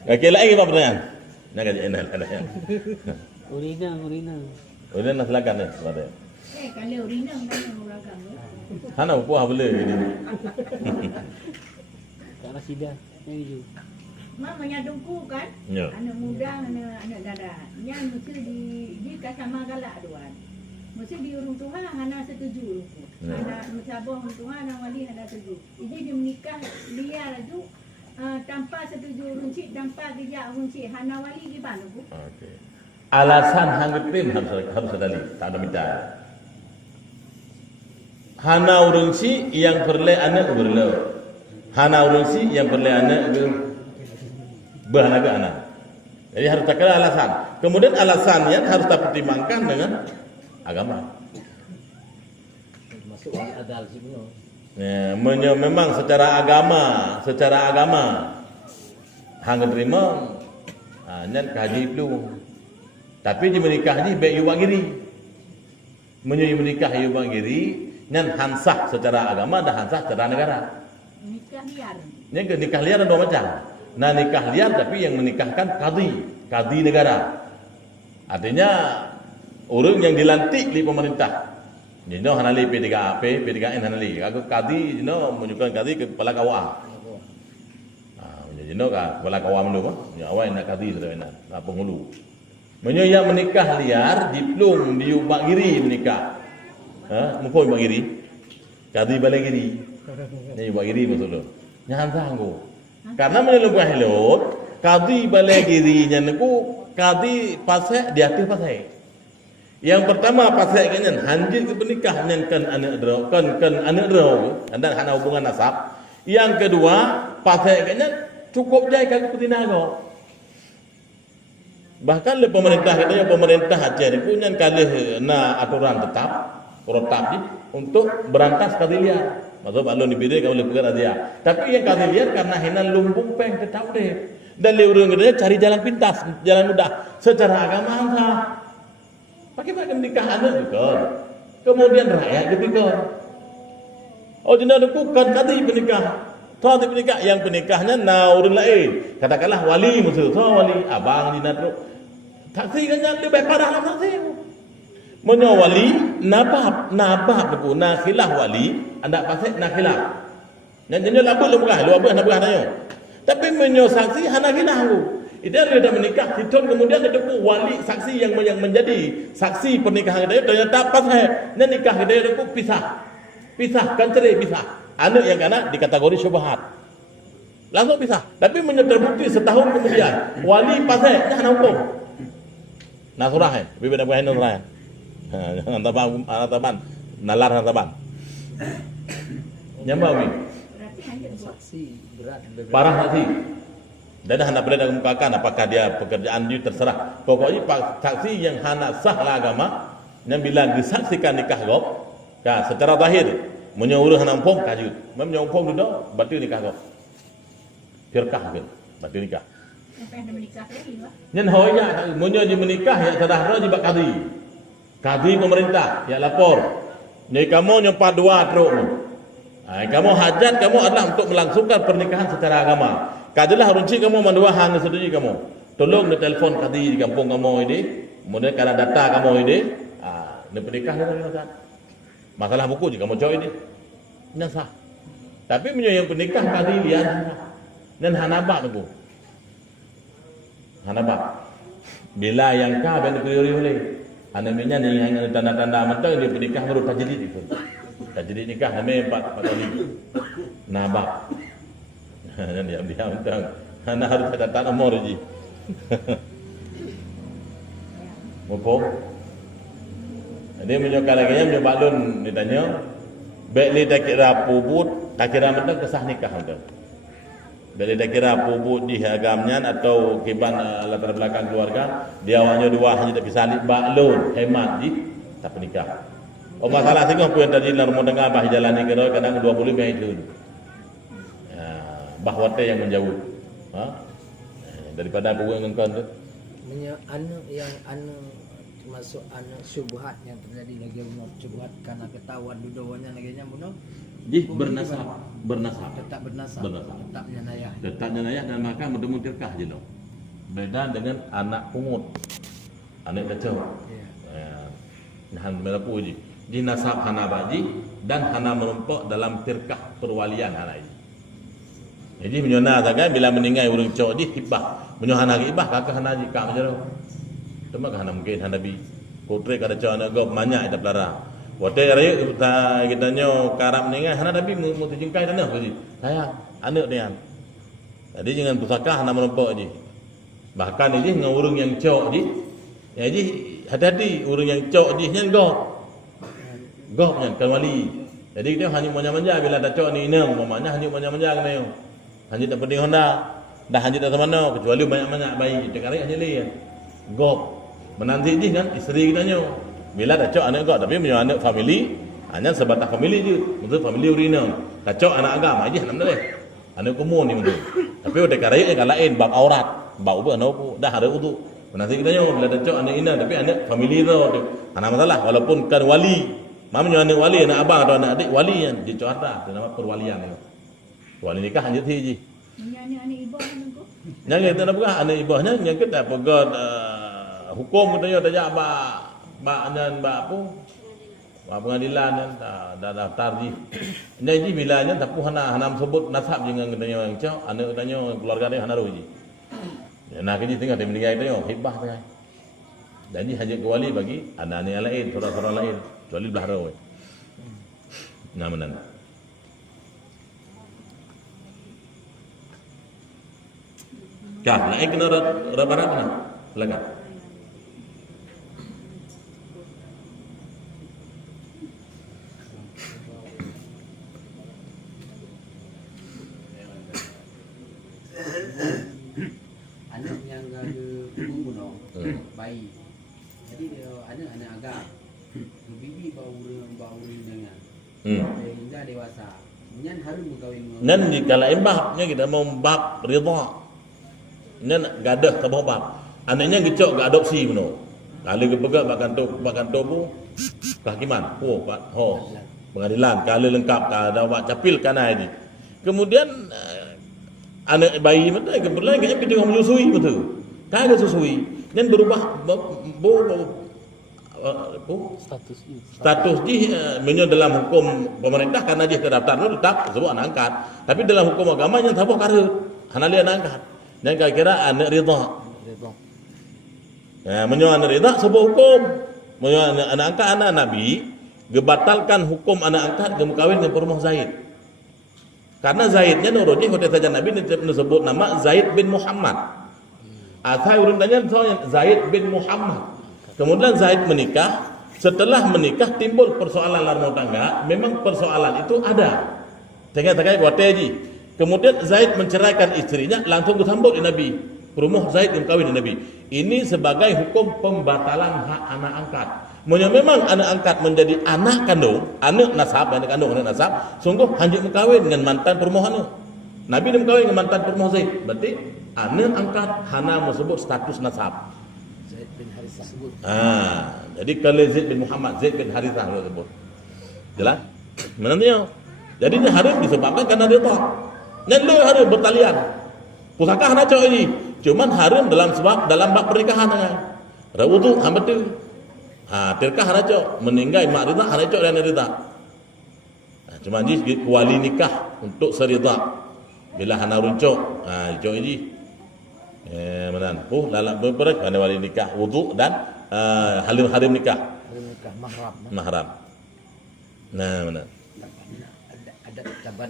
Okey lagi apa pertanyaan? Nak kaji enal ada yang. Urina. Oleh nak silakan ni, ada. Kalau urina kan muragam. Hana puah boleh ini. Tak rasidah. Ini Mamanya dungku kan? Ya. Anak muda, anak dara. Yang mesti di kasama galak duan. Mesti di urung Tuhan hana setuju. Hana mencabuh urung Tuhan dan wali hana setuju. Jadi dia menikah liar tu tanpa setuju urung cik, tanpa dijak urung cik, hana wali di mana bu? Okey. Alasan hang krim harus ada tak ada minta. Hana urung si yang perle anak berle. Hana urung si yang perle anak berhanaga anak. Jadi harus tak kira alasan. Kemudian alasannya harus dipertimbangkan dengan agama. Masuk adal sih benar. Ya, memang secara agama hang terima nyan kaji itu. Tapi di menikah ni baik you bagiri. Menyu menikah you bagiri nyan hansah secara agama dan hansah secara negara. Nikah liar. Yang nikah liar ada dua macam. Nah nikah liar tapi yang menikahkan kadi negara. Artinya orang yang dilantik oleh pemerintah. Jino hanali P3AP, P3N hanali. Aku kadi jino menunjukkan kadi ke kepala kawah. Jino ka kepala kawah dulu, ya awak nak kadi sudah nak, penghulu. Menyo yang menikah liar diplom diubah giri menikah. Mungkin ubah giri. Kadi balik giri. Ni ubah giri betul tu. Nyahan sanggup. Karena menyeluruh helot, kadi balik giri nyanku kadi pasai di atas pasai. Yang pertama pasai kanyan hanjir ke menikah nyankan anak draw, kan anak draw, anda hana hubungan nasab. Yang kedua pasai kanyan cukup jai kagak petinago. Bahkan le pemerintah katanya pemerintah Aceh ni punya kali na aturan tetap protap untuk berantas kadi liar. Maksud balon ni bide kau le pegang dia. Tapi yang kadi liar karena hinan lumbung peng tetap deh. Dan le urang katanya cari jalan pintas, jalan mudah. Secara agama sah. Pakai menikah anak juga. Kemudian rakyat juga. Oh jenah lakukan kadi penikah. Tahu penikah yang penikahnya na urang lain. Katakanlah wali musuh, wali abang di natro. Saksi kan lebih parah lah saksi. Menyo wali nabab tu na khilaf wali, anda pasal na khilaf. Dan jenyo labut lu bukan, lu abah nak bukan ayo. Tapi menyo saksi hana khilaf tu. Itu dia dah menikah, hitun kemudian ada ku wali saksi yang menjadi saksi pernikahan dia ternyata pasal dan nikah dia ada ku pisahkan cerai pisah. Anak yang kana dikategori syubhat. Langsung pisah. Tapi terbukti setahun kemudian wali pasal dah nak hukum. Nasurah kan? Bibi nak buat nasurah. Antaban, nalar antaban. Nyambau ni. Berarti hanya Saksi berat. Parah nanti. Dan hendak boleh mengungkapkan apakah dia pekerjaan dia terserah. Pokoknya saksi yang hana sah lah agama, yang bila disaksikan nikah gop, secara zahir menyuruh hana umpom kajut. Menyuruh umpom duduk, berarti nikah gop. Firqah kan, berarti nikah. sampai ada menikah lagi lah. Nyen hoya munyo di menikah ya saudara di bak kadi. Kadi pemerintah ya lapor. Nyai kamu nyempat dua truk. Kamu hajat kamu adalah untuk melangsungkan pernikahan secara agama. Kadilah runci kamu mandua hang setuju kamu. Tolong di telefon kadi di kampung kamu ini. Kemudian kalau data kamu ini, ni pernikah ni kan. Masalah buku je kamu coy ini. Nyasah. Tapi munyo yang pernikah kadi lian. Dan hanabak tu. Hanabak. Bila yang kah ben dipilih oleh anaknya ni yang tanda-tanda mentang dia pernikah menurut tajdid itu. Tajdid nikah ame 4 kali. Nabak. Dan dia mentang. Hana harus ada tanda nomor je. Mopo. Dia menyokal lagi nya balun ditanya. Baik tak kira pubut, tak kira mentang kesah nikah mentang. Bila dia kira pubut di agamnya atau kiban latar belakang keluarga, dia awalnya dua hanya tak bisa baklun hemat di tak nikah. Oh masalah sih kau yang tadi dalam rumah tengah bah jalan ni kira kadang 20 mai itu. Bahwa teh yang menjauh. Daripada puang engkau tu. Anak yang termasuk anak syubhat yang terjadi lagi umur syubhat karena ketahuan duduknya lagi nya bunuh. Bernasab. Tetap bernasab. Tetap nyanayah. Tetap nyanayah dan maka bertemu tirkah je loh. Beda dengan anak pungut. Anak kecil. Nahan merapu je. Di nasab hana baji dan hana merumpok dalam tirkah perwalian hana ini. Jadi menyona saja bila meninggal urang cok di hibah. Menyo hana hibah kakak hana ji kak menjero. Cuma hana mungkin hana bi. Putri kada cak anak gop banyak ida pelara. Wate raya kita nyo karap ningan hana tapi mu tujungkai tanah ke saya anak dia. Jadi jangan pusaka hana menompak je. Bahkan ini dengan urang yang cok je. Ya je hati-hati urang yang cok je nyan gop. Gop nyan kan wali. Jadi kita hanya manja-manja bila dah cok ni inang mamanya hanya manja-manja kena yo. Hanya tak penting Honda. Dah hanya tak mana kecuali banyak-banyak bayi. Dekat hanya lain. Gop. Menanti je kan isteri kita nyo. Bila dah cok anak gop tapi punya anak family hanya sebatas family je. Betul family urina. Dah cok anak agama je nak boleh. Anak komun ni betul. Tapi dekat raya yang lain bab aurat. Bau apa no dah ada uduk. Menanti kita nyo bila dah cok anak ina tapi anak family tu. Ana masalah walaupun kan wali. Mamanya anak wali, anak abang atau anak adik wali yang dicohata, itu nama perwalian itu. Wali nikah hanya ti je. Anak ibu menunggu. Yang kita nak buka anak ibahnya yang kita pegat hukum katanya tajak ba anan ba apa? Ba pengadilan yang dah daftar je. Jadi bilanya tapi hana sebut nasab jangan katanya yang cak anak katanya keluarga dia hana roji. Ya nak kerja tinggal dia meninggal katanya hibah tu. Jadi hanya ke wali bagi anak-anak yang lain, saudara-saudara lain. Kecuali belah rawi. Nah menan. Kah, lain kena rabarat mana? Silakan. Anak yang ada bunuh, bayi. Jadi dia anak agak. Bibi bau dengan. Hingga dewasa. Nyan harum berkahwin. Nan di kala embahnya kita mau bab ridha. Nan gadah ke bab. Anaknya gecok ke adopsi beno. Kala gepegak bahkan tobu kehakiman. Pengadilan kala lengkap kada buat capil kana ini. Kemudian anak bayi betul kebetulan kayaknya kita menyusui betul. Kagak susui. Nan berubah status ji menyo dalam hukum pemerintah karena dia terdaftar itu tetap sebut anak angkat. Tapi dalam hukum agama yang tabuh karut hanali anak angkat. Dan kira-kira anak ridha. Ya, menyo anak ridha sebuah hukum. Menyo anak angkat anak Nabi gebatalkan hukum anak angkat kawin dengan perumah Zaid. Karena Zaidnya nuruti hotel saja Nabi disebut nama Zaid bin Muhammad. Asal urun tanya Zaid bin Muhammad. Kemudian Zaid menikah. Setelah menikah timbul persoalan dalam rumah tangga. Memang persoalan itu ada. Tengah-tengah wateji. Kemudian Zaid menceraikan istrinya langsung disambut di Nabi. Perumah Zaid yang kawin di Nabi. Ini sebagai hukum pembatalan hak anak angkat. Memang anak angkat menjadi anak kandung, anak nasab, anak kandung, anak nasab, sungguh hanya berkawin dengan mantan perumahan. Nabi dia berkawin dengan mantan perumahan Zaid. Berarti anak angkat hana menyebut status nasab. Zaid bin Harithah sebut. Jadi kalau Zaid bin Muhammad, Zaid bin Harithah disebut. Jelas? Menantinya. Jadi ini haram disebabkan karena dia tak. Dan dia haram bertalian. Pusaka hana cowok ini. Cuman haram dalam sebab dalam bab pernikahan. Rawudu hamba tu. Tirkah hana cowok meninggal mak rida hana cowok dan rida. Cuma ni wali nikah untuk serida. Bila hana runcuk, cowok ini. Menan. Dalam berperek hana wali nikah wudu dan harim nikah. Harim nikah mahram. Mahram. Nah, mana? Ada taban.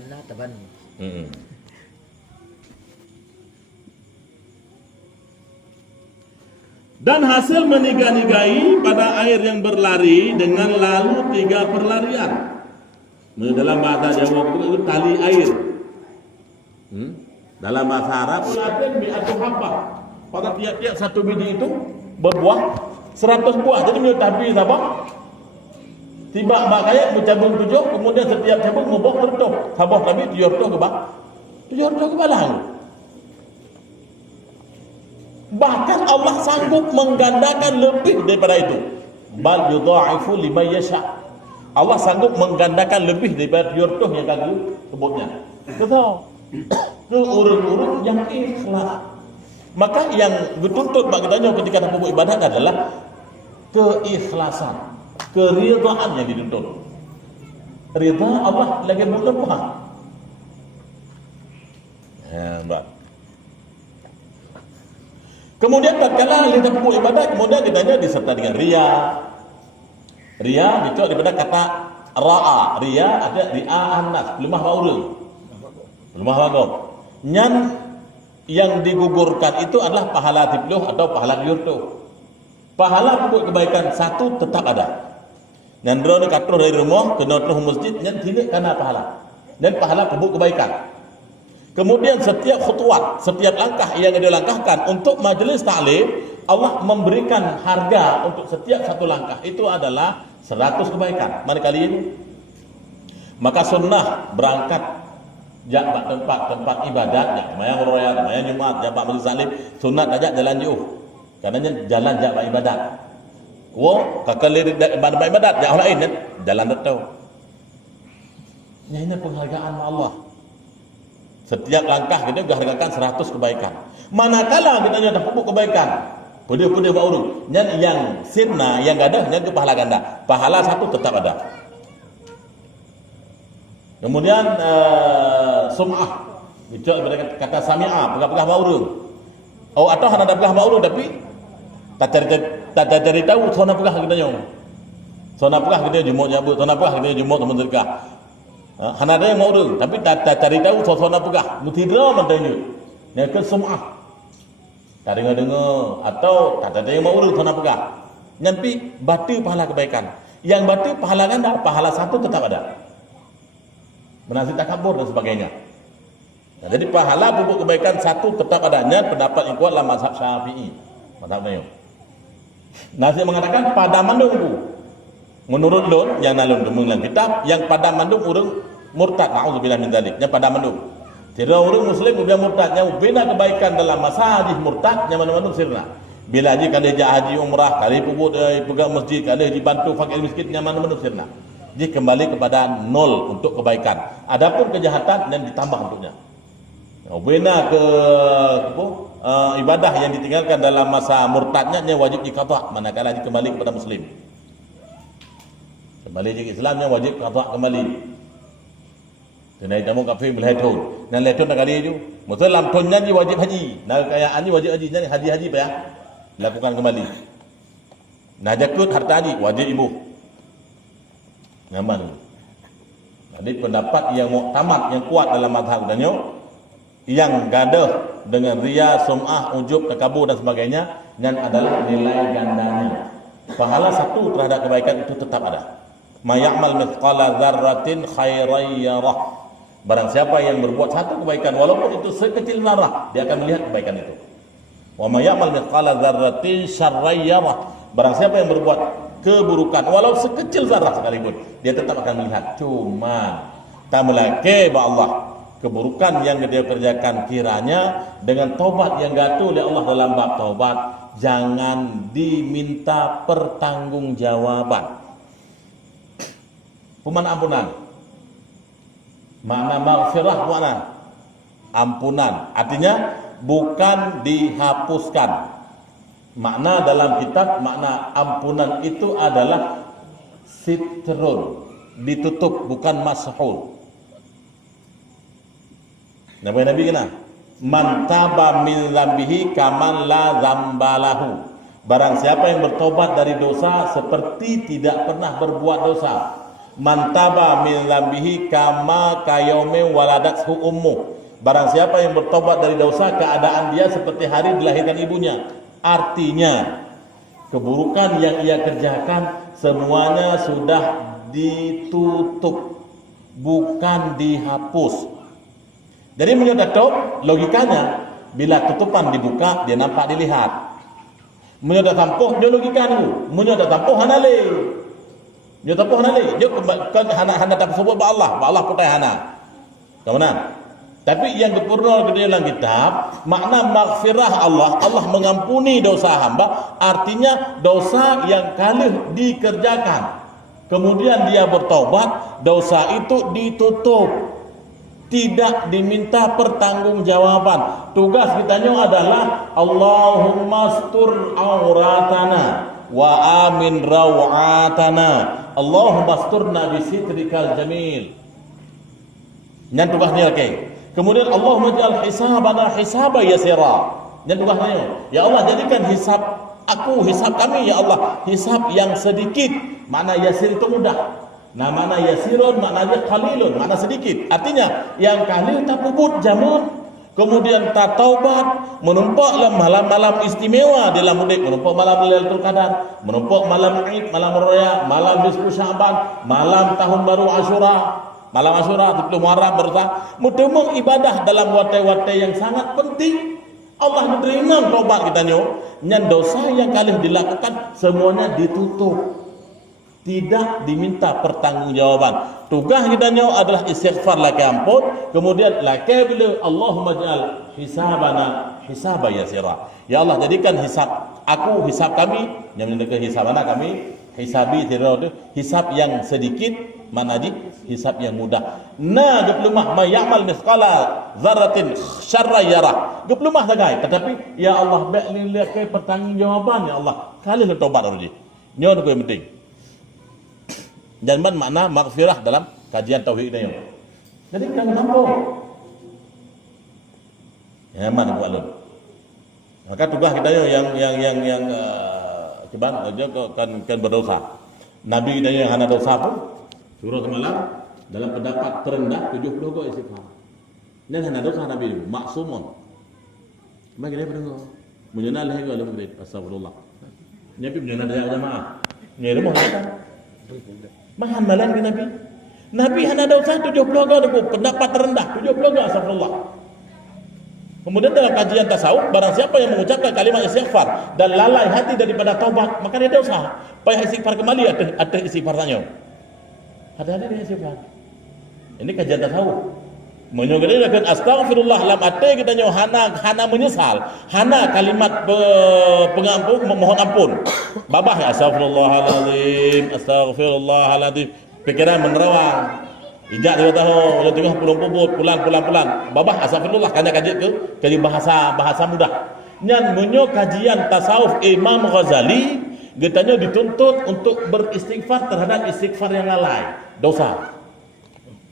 Dan hasil menikah-nikahi pada air yang berlari dengan lalu 3 perlarian. Dalam bahasa Jawa itu tali air. Dalam bahasa Arab latin bi'atu habbah. Pada tiap-tiap satu biji itu berbuah 100 buah. Jadi menurut habis apa? Tiba mak kaya bercabung 7, kemudian setiap cabung ngubah tertuh. Sabah tapi 7 ke bawah. 7 ke bawah. Bahkan Allah sanggup menggandakan lebih daripada itu. Bal yudha'ifu liman yasha. Allah sanggup menggandakan lebih daripada 7 yang kami sebutnya. Betul. Ke urut-urut yang ikhlas. Maka yang dituntut bagi kita ketika nak buat ibadah adalah keikhlasan, keridhaan yang dituntut. Ridha Allah lagi bukan Tuhan. Baik. Kemudian tatkala kita buat ibadah, kemudian kita disertai dengan riya, Ria dicok daripada kata ra'a. Ria ada ri'a an-nas, lemah baurang. Lemah bagong. Nyan yang digugurkan itu adalah pahala tipluh atau pahala liurtu. Pahala pupuk kebaikan satu tetap ada. Nyan drone katur dari rumah ke terus masjid nyan tidak kena pahala. Dan pahala pupuk kebaikan. Kemudian setiap khutwat, setiap langkah yang dilangkahkan untuk majlis taklim, Allah memberikan harga untuk setiap satu langkah itu adalah 100 kebaikan. Mana kali ini? Maka sunnah berangkat jak tempat ibadat, jak mayang royal, mayang Jumat, jak majlis taklim, sunat aja jalan jauh. Karena jalan jak ibadat. Wo kakal ibadat jak lain jalan datau. Ini penghargaan Allah. Setiap langkah kita dihargakan 100 kebaikan. Manakala kita nyata pupuk kebaikan, pede-pede bauru, yang sirna, yang gadah, yang ke pahala ganda. Pahala satu tetap ada. Kemudian sum'ah, itu kata sami'ah, pegah-pegah bauru. Oh atau hanya ada pegah bauru tapi tak cari tahu sona pegah kita nyong. Sona pegah kita jumuk nyabut, sona pegah kita jumuk teman sedekah. Hana ada yang mau urung, tapi tak cari tahu suasana pegah, mutidra mantainya. Yang ke sum'ah. Tak dengar atau tak ada yang mau urung suasana pegah. Nyampi batu pahala kebaikan. Yang batu pahala ganda, pahala satu tetap ada. Menasih takabur dan sebagainya. Nah, jadi pahala pupuk kebaikan satu tetap adanya, pendapat yang kuat dalam mazhab Syafi'i. Mazhabnya. Nasi mengatakan pada mandungku. Menurut lon yang nalun dalam kitab yang pada mandung urang murtad, naudzubillah min dzalik, yang pada mandung. Tidak orang muslim udah murtad, yang bina kebaikan dalam masa hadis murtad yang mana-mana sirna. Bila haji kali haji umrah, kali pupuk pegang masjid, kali dibantu fakir miskin yang mana-mana sirna. Jadi kembali kepada nol untuk kebaikan. Adapun kejahatan yang ditambah untuknya. Bina ke ibadah yang ditinggalkan dalam masa murtadnya yang wajib diqadha manakala kembali kepada muslim. Kembali ke Islamnya wajib qadha kembali. Kena jamu kafir belhetun. Nan letun nak kali itu. Muslim tonnya ni wajib haji. Nah kayaan ni wajib haji. Jadi haji ya. Lakukan kembali. Nah jakut harta haji wajib ibu. Nyaman. Jadi pendapat yang muktamad yang kuat dalam mazhab danyo yang gadah dengan riya, sum'ah, ujub, takabur dan sebagainya dan adalah nilai gandanya. Pahala satu terhadap kebaikan itu tetap ada. Ma ya'mal mithqala dzarratin khairan yarah. Barang siapa yang berbuat satu kebaikan walaupun itu sekecil zarah, dia akan melihat kebaikan itu. Wa ma ya'mal mithqala dzarratin syarran yarah. Barang siapa yang berbuat keburukan walau sekecil zarah sekalipun, dia tetap akan melihat. Cuma tamalake ba Allah keburukan yang dia kerjakan kiranya dengan taubat yang gatu oleh Allah dalam bab taubat jangan diminta pertanggungjawaban. Ampunan. Makna maghfirah makna ampunan. Artinya bukan dihapuskan. Makna dalam kitab makna ampunan itu adalah sitrun, ditutup bukan mashul. Nabi kena man taba min dzambihi kaman la dzambalahu. Barang siapa yang bertobat dari dosa seperti tidak pernah berbuat dosa. Man taba min dzambihi kama kayaume waladathu ummu. Barang siapa yang bertobat dari dosa keadaan dia seperti hari dilahirkan ibunya. Artinya keburukan yang ia kerjakan semuanya sudah ditutup bukan dihapus. Jadi menyodok logikanya bila tutupan dibuka dia nampak dilihat. Menyodok tampoh dia logikanya. Menyodok tampoh hanale. Dia tampoh hanale. Dia kan hana tak sebut ba Allah putai hana. Kemana? Tapi yang kepurna ke dalam kitab makna maghfirah Allah mengampuni dosa hamba artinya dosa yang kali dikerjakan. Kemudian dia bertobat, dosa itu ditutup. Tidak diminta pertanggungjawaban. Tugas kita adalah Allahumma astur auratana wa amin rawatana. Allahumma asturna bisitrikal jamil. Yang tugasnya okay. Kemudian Allahumma ja'al hisabana hisaba yasira. Yang tugasnya ya Allah jadikan hisab aku, hisab kami ya Allah, hisab yang sedikit. Mana yasir itu mudah. Nah, mana yasirun, maknanya qalilun, mana sedikit. Artinya, yang qalil tak puput jamun. Kemudian tak taubat, menumpuk dalam malam-malam istimewa dalam mudik, menumpuk malam Lailatul Qadar, menumpuk malam Id, malam Raya, malam nisfu Sya'ban, malam tahun baru Asyura, malam Asyura, 10 Muharram berusaha mudemung ibadah dalam watai-watai yang sangat penting. Allah menerima taubat kita nyan dosa yang kali dilakukan semuanya ditutup. Tidak diminta pertanggungjawaban. Tugas kita adalah istighfar laki ampun, kemudian laki bila Allahumma ja'al hisabana hisaba yasira. Ya Allah, jadikan hisab aku, hisab kami, yang menunjukkan hisabana kami, hisabi tiradu, hisab yang sedikit, mana di hisab yang mudah. Na geplumah ma ya'mal mithqala dzarratin syarra yarah. Geplumah sagai, tetapi ya Allah bak lilai pertanggungjawaban ya Allah. Kali le tobat orji. Nyo tu yang penting. Jangan makna maghfirah dalam kajian tauhid ini. Jadi kan mampu. Ya mana buat lu. Maka tugas kita yang ceban aja kan berdosa. Nabi kita yang hana dosa pun surah semalam dalam pendapat terendah 70 kok istighfar. Dan hana dosa Nabi maksumun. Bagi dia berdoa. Menyenal lagi kalau begitu astagfirullah. Nyapi menyenal dia jamaah. Ni rumah kita. Mahamalan ke Nabi. Nabi hana dosa 70 kali pendapat terendah 70 kali astagfirullah. Kemudian dalam kajian tasawuf, barang siapa yang mengucapkan kalimat istighfar dan lalai hati daripada taubat, maka dia dosa. Payah istighfar kembali ada istighfar tanya. Ada dia istighfar. Ini kajian tasawuf. Menyebutkan astagfirullah lam ate kita nyo hana menyesal, hana kalimat pengampun memohon ampun. Babah ya astagfirullahalazim. Pikiran menerawang. Ijak dia tahu, dia tengah pulang. Babah astagfirullah kena kaji ke bahasa mudah. Nyan menyo kajian tasawuf Imam Ghazali, getanya dituntut untuk beristighfar terhadap istighfar yang lalai, dosa.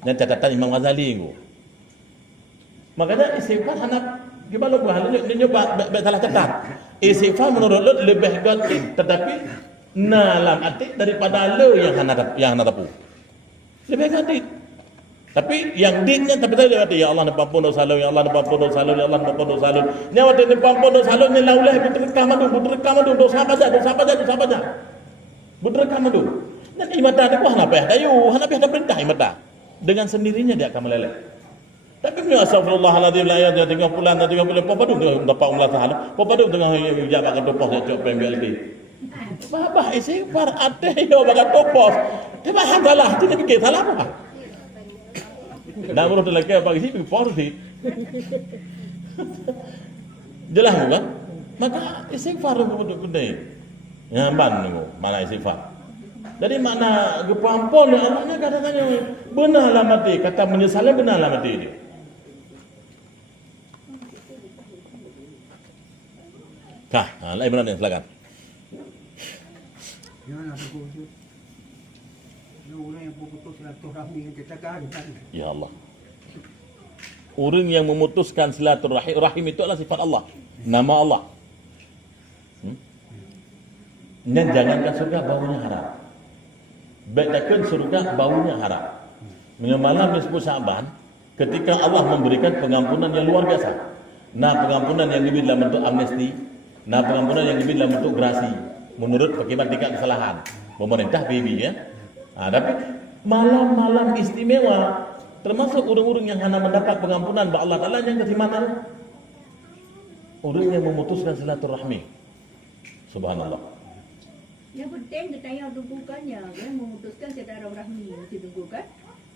Nyan catatan Imam Ghazali itu. Makanya istighfar anak gimana buah nyoba salah catat. Istighfar menurut lu lebih gaib, tetapi nalam arti daripada lu yang hana tapu. Lebih gaib. Tapi yang ditnya tapi tadi ya Allah nampun dosa lu, ya Allah nampun dosa lu, ya Allah nampun dosa lu. Nyawa dia nampun dosa lu ni laulah berrekam adu dosa baca. Berrekam adu. Dan imata dia buah napeh dayu, hana peh perintah imata. Dengan sendirinya dia akan meleleh. Tapi punya astagfirullahaladzim la ya 30 apa tu dapat umlah tahala. Apa tu tengah jabat ke topos dia cok PMBLT. Babah istighfar ada yo bagat topos. Dia faham salah, dia fikir salah apa? Dah urut lagi apa sih porsi. Jelas kan? Maka istighfar betul gede. Nyaman ni mana istighfar. Jadi makna gepampon Allahnya kadang-kadang benarlah mati, kata menyesalnya benarlah mati dia. Lain benar ni, silakan. Ya Allah. Orang yang memutuskan silaturahim itu adalah sifat Allah, nama Allah. Dan jangankan surga baunya haram. Baikkan surga baunya haram. Malam nisfu Sya'ban, ketika Allah memberikan pengampunan yang luar biasa. Nah, pengampunan yang diberi dalam bentuk amnesti, nah pengampunan yang diberi dalam bentuk gerasi, menurut akibat tingkat kesalahan pemerintah PBB ya. Tapi malam-malam istimewa, termasuk orang-orang yang hanya mendapat pengampunan by Allah Taala yang ketimanan, orang yang memutuskan silaturahmi. Subhanallah. Yang penting kita yang dudukannya, yang memutuskan silaturahmi mesti dudukan.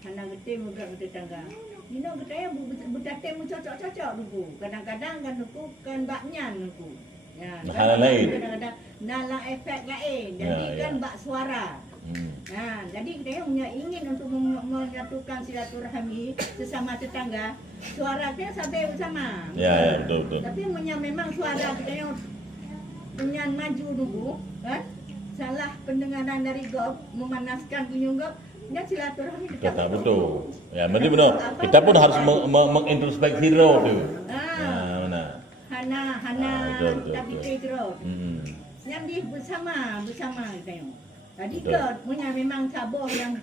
Hana getih mudah tetangga. Nino kita yang berdatang cocok-cocok dulu. Kadang-kadang kan dulu kan baknyan dulu. Ya, kadang-kadang nala efek lain. Jadi kan bak suara. Nah, jadi kita yang ingin untuk menyatukan silaturahmi sesama tetangga, suaranya sampai bersama. Ya, betul. Tapi memang suara kita yang punya maju dulu, kan? Salah pendengaran dari Gob memanaskan bunyi Gob. Dan silaturahmi kata betul. Ya, berarti benar. Kita pun harus mengintrospeksi hero tu. Mana? Hana betul. tapi hero. yang di bersama tengok. Tadi ke punya memang tabah yang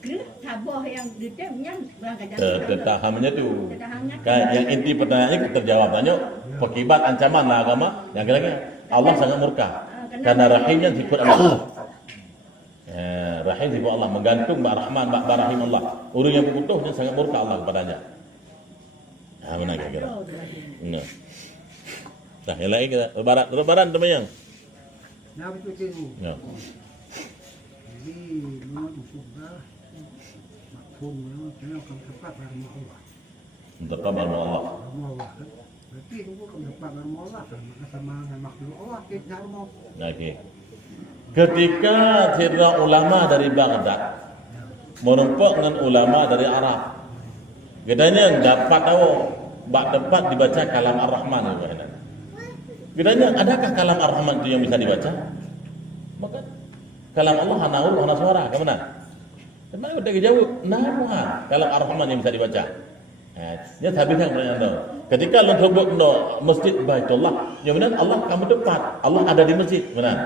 kerut, tabah yang detemnya berangkat jalan. Tetahamnya tu. Tetahamnya Kan yang inti pertanyaannya terjawab. Tanya akibat ancaman lah agama. Yang lagi Allah sangat murka. Karena rahimnya sifat Allah. Rahim sifat Allah, menggantung Mbak Rahman, Mbak Rahim Allah. Orang yang berputusnya sangat murka Allah kepadanya. Mana kira-kira? Nah. Dah, yang lain kita lebaran teman. Nah, betul tu. Ya. Jadi, memang sudah makfum memang kena akan dapat rahmat Allah. Tetap Allah. Rahmat Allah. Berarti itu akan dapat rahmat Allah sama dengan makhluk Allah kita rahmat. Okey. Ketika Sayyidina ulama dari Baghdad menumpuk dengan ulama dari Arab, katanya dapat tahu bak tempat dibaca kalam Ar-Rahman itu. Katanya adakah kalam Ar-Rahman itu yang bisa dibaca? Maka kalam Allah hana suara, ke mana? Kenapa udah dijawab? Nah, kalam Ar-Rahman yang bisa dibaca. Dia habisnya pertanyaan tu. Ketika lu sebut masjid Baitullah, yang benar Allah kamu tepat. Allah ada di masjid, benar.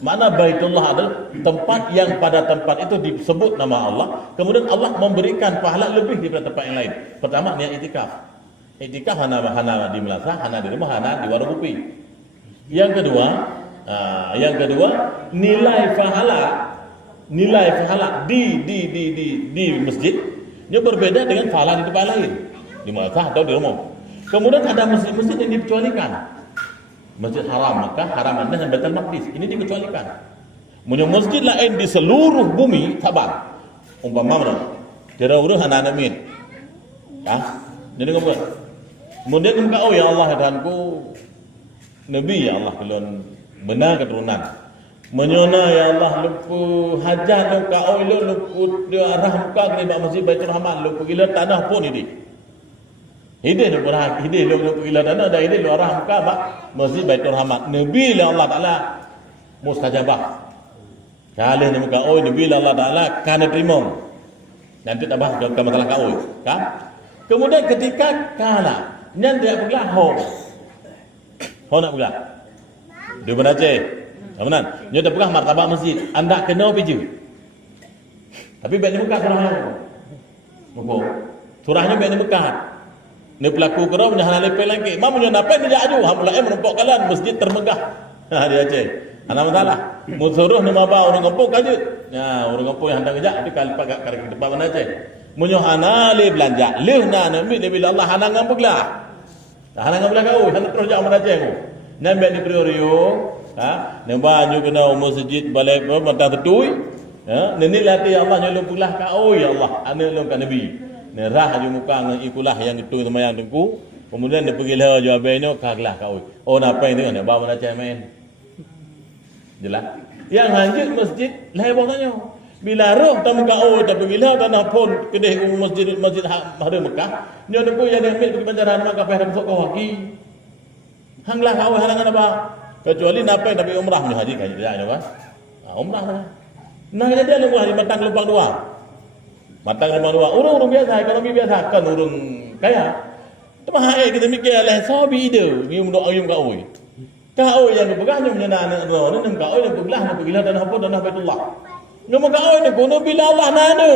Makna Baitullah adalah tempat yang pada tempat itu disebut nama Allah, kemudian Allah memberikan pahala lebih daripada tempat yang lain. Pertama niat iktikaf. Iktikaf hana di Melasa, hana di rumah, hana di warung kopi. Yang kedua nilai pahala di masjid dia berbeda dengan pahala di tempat lain, di Melasa atau di rumah. Kemudian ada masjid-masjid yang dikecualikan. Masjid Haram Makkah, Haram Madinah dan Baitul Maqdis. Ini dikecualikan. Punya masjid lain di seluruh bumi sabar. Umpama mana? Kira urus anak-anak min. Jadi ngomong. Kemudian engkau ya Allah Tuhanku Nabi ya Allah kelon benar keturunan. Menyona ya Allah lupu hajat engkau lupu arah muka ke masjid Baitul Rahman lupu gila tanah pun ini. Hidih lu berhak, hidih lu gila tanah dah hidih lu arah muka bak masjid Baitul Rahman. Nabi la Allah Taala mustajabah. Kalau ni muka Nabi la Allah Taala kana terima. Nanti tambah ke masalah kau kan? Kemudian ketika kala nyan dia pula ho nak pula. Dia benace. Amanan. Nyo dah pegah martabat masjid. Anda kena piju. Tapi baik ni buka surahnya. Buku. Surahnya baik ni buka. Ni pelaku kena punya hal lepel lagi. Mam punya napa ni jaju. Hang pula menumpuk kalian masjid termegah. Dia aceh. Ana masalah. Musuruh nama ba orang kampung kajut. Ya, orang kampung yang hendak kejak tu kali pakai kari depan mana aceh. Munyo hana le belanja. Le na nabi bila Allah hana ngampuglah. Hana ngampuglah kau. Hana terus jak mana aceh kau. Nampak di prioriyo. Nampak nyu kena masjid balai mentang tetui. Nini latih Allah nyolong pulah kau ya Allah. Ana long ka nabi. Nerah je muka dengan ikulah yang itu semayang tengku. Kemudian dia pergi lah jawabnya kaglah kau. Oh napa ini kan? Bawa mana cai main? Jelas. Yang lanjut masjid lebar tanya. Bila roh tamu kau tak pergi lah tanah pun kedai masjid hari Mekah. Dia tengku yang ambil pergi banjaran maka payah masuk kau lagi. Hanglah kau halangan apa? Kecuali napa tapi umrah punya haji kan dia apa? Umrah lah. Nah dia lu hari matang lubang dua. Matang lubang dua. Orang biasa, ekonomi biasa kan orang kaya. Temah kita mikir lah sabi ide, ni untuk ayam kau. Kau yang berpegahnya menyana roh ni kau yang bergelah dan apa dan Baitullah. Nama kau ni kuno bila Allah nana.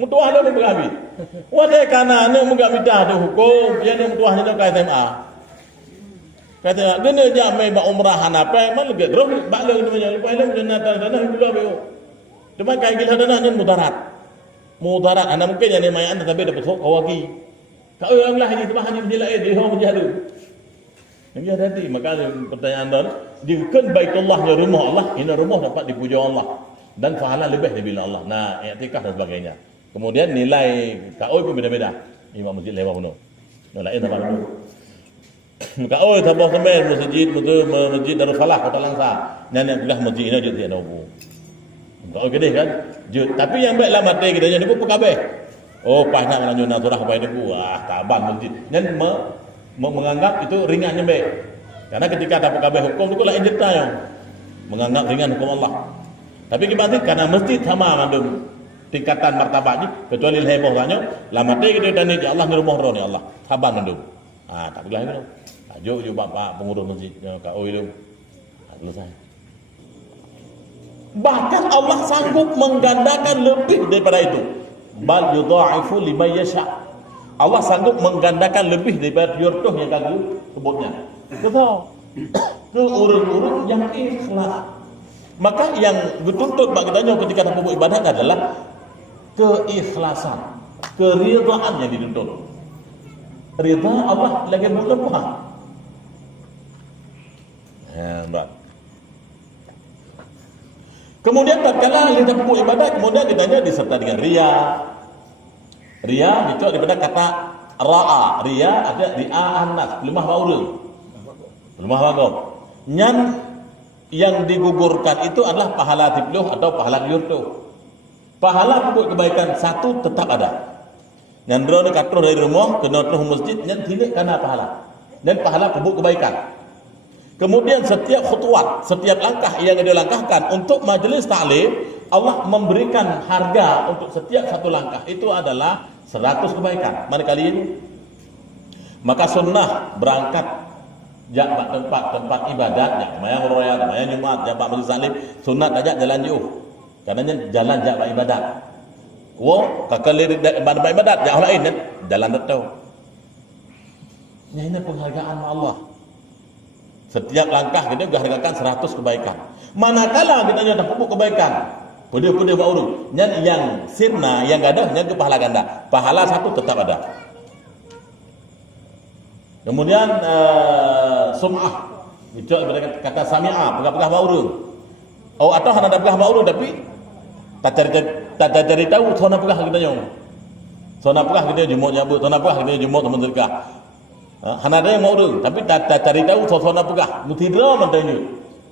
Mutuah lu bergabi. Wadai kana ne muga minta tu hukum, yang mutuahnya tu kai SMA. Kata gena jamai ba umrah hanapai man lege roh ba le punya lepas le punya tanah dulu abe. Cuma kai gila tanah nan mudarat ana mungkin yang mai anda tapi dapat sok awaki. Kau yang lah ini tempat hanya menjelai dia orang menjadu. Yang jadi maka pertanyaan dan dikan Baitullahnya rumah Allah, ini rumah dapat dipuja Allah dan pahala lebih daripada Allah. Nah, i'tikaf dan sebagainya. Kemudian nilai kau pun beda-beda. Imam masjid lewat penuh. Lain sama penuh. Kau tabah sampai masjid Darul Falah Kota Langsa. Nyanyi belah masjid ini jadi ada apa. Kau gede kan? Tapi yang baiklah mati kita jadi pun kabeh. Oh, pas nak melanjutkan surah apa itu? Wah, taban masjid. Dan menganggap itu ringan nyambe. Karena ketika dapat kabeh hukum itu lain cerita yang menganggap ringan hukum Allah. Tapi kita karena masjid sama mandum tingkatan martabatnya kecuali heboh tanya, lama mati kita tanya ya Allah ngerumah roh ni Allah. Taban mandum. Tak boleh itu. Ajo bapak pengurus masjid kau itu. Selesai. Bahkan Allah sanggup menggandakan lebih daripada itu. Bal yudha'ifu liman yasha. Allah sanggup menggandakan lebih daripada yurtuh yang kami sebutnya. Betul. Ke urut-urut yang ikhlas. Maka yang dituntut bagi kita ketika kita buat ibadah adalah keikhlasan, keridhaan yang dituntut. Ridha Allah lagi bukan Tuhan. Hebat. Kemudian tatkala kita buat ibadah, kemudian kita disertai dengan riya. Riya itu daripada kata ra'a. Riya ada di anas, lemah baurung. Lemah bagom. Nyan yang digugurkan itu adalah pahala tipluh atau pahala yurtuh. Pahala pupuk kebaikan satu tetap ada. Nyan drone katro dari rumah ke notruh masjid nyan tidak kena pahala. Dan pahala pupuk kebaikan. Kemudian setiap khutwat, setiap langkah yang dilangkahkan untuk majelis ta'lim, Allah memberikan harga untuk setiap satu langkah itu adalah 100 kebaikan. Mana kali ini? Maka sunnah berangkat jak tempat ibadat, jak mayang roya, mayang Jumat, jak majelis taklim, sunat ajak jalan jauh. Karena jalan jak ibadat. Wo kakali ibadat, jak lain jalan datau. Ini penghargaan Allah. Setiap langkah kita dihargakan 100 kebaikan. Manakala kita nyata pupuk kebaikan, pede-pede bauru, yang sirna, yang gadah, yang ke pahala ganda. Pahala satu tetap ada. Kemudian sum'ah, itu kata sami'ah, pegah-pegah baurun. Oh atau hana ada pegah baurun tapi tak cari tahu sona pegah kita nyong. Sona pegah kita jumuk nyabut, sona pegah kita jumuk teman sedekah. Hana ada yang baurun tapi tak cari tahu sona pegah. Mutidra mantainya.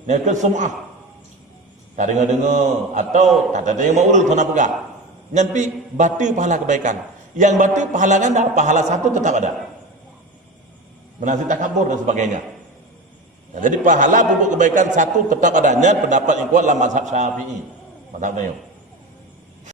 Ni ke sum'ah. Tak dengar atau tak ada yang baurun sona pegah. Nyampi batu pahala kebaikan. Yang batu pahala ganda, pahala satu tetap ada. Menasih takabur dan sebagainya. Nah, jadi pahala pupuk kebaikan satu tetap adanya, pendapat yang kuat dalam mazhab Syafi'i. Mazhab Nayo.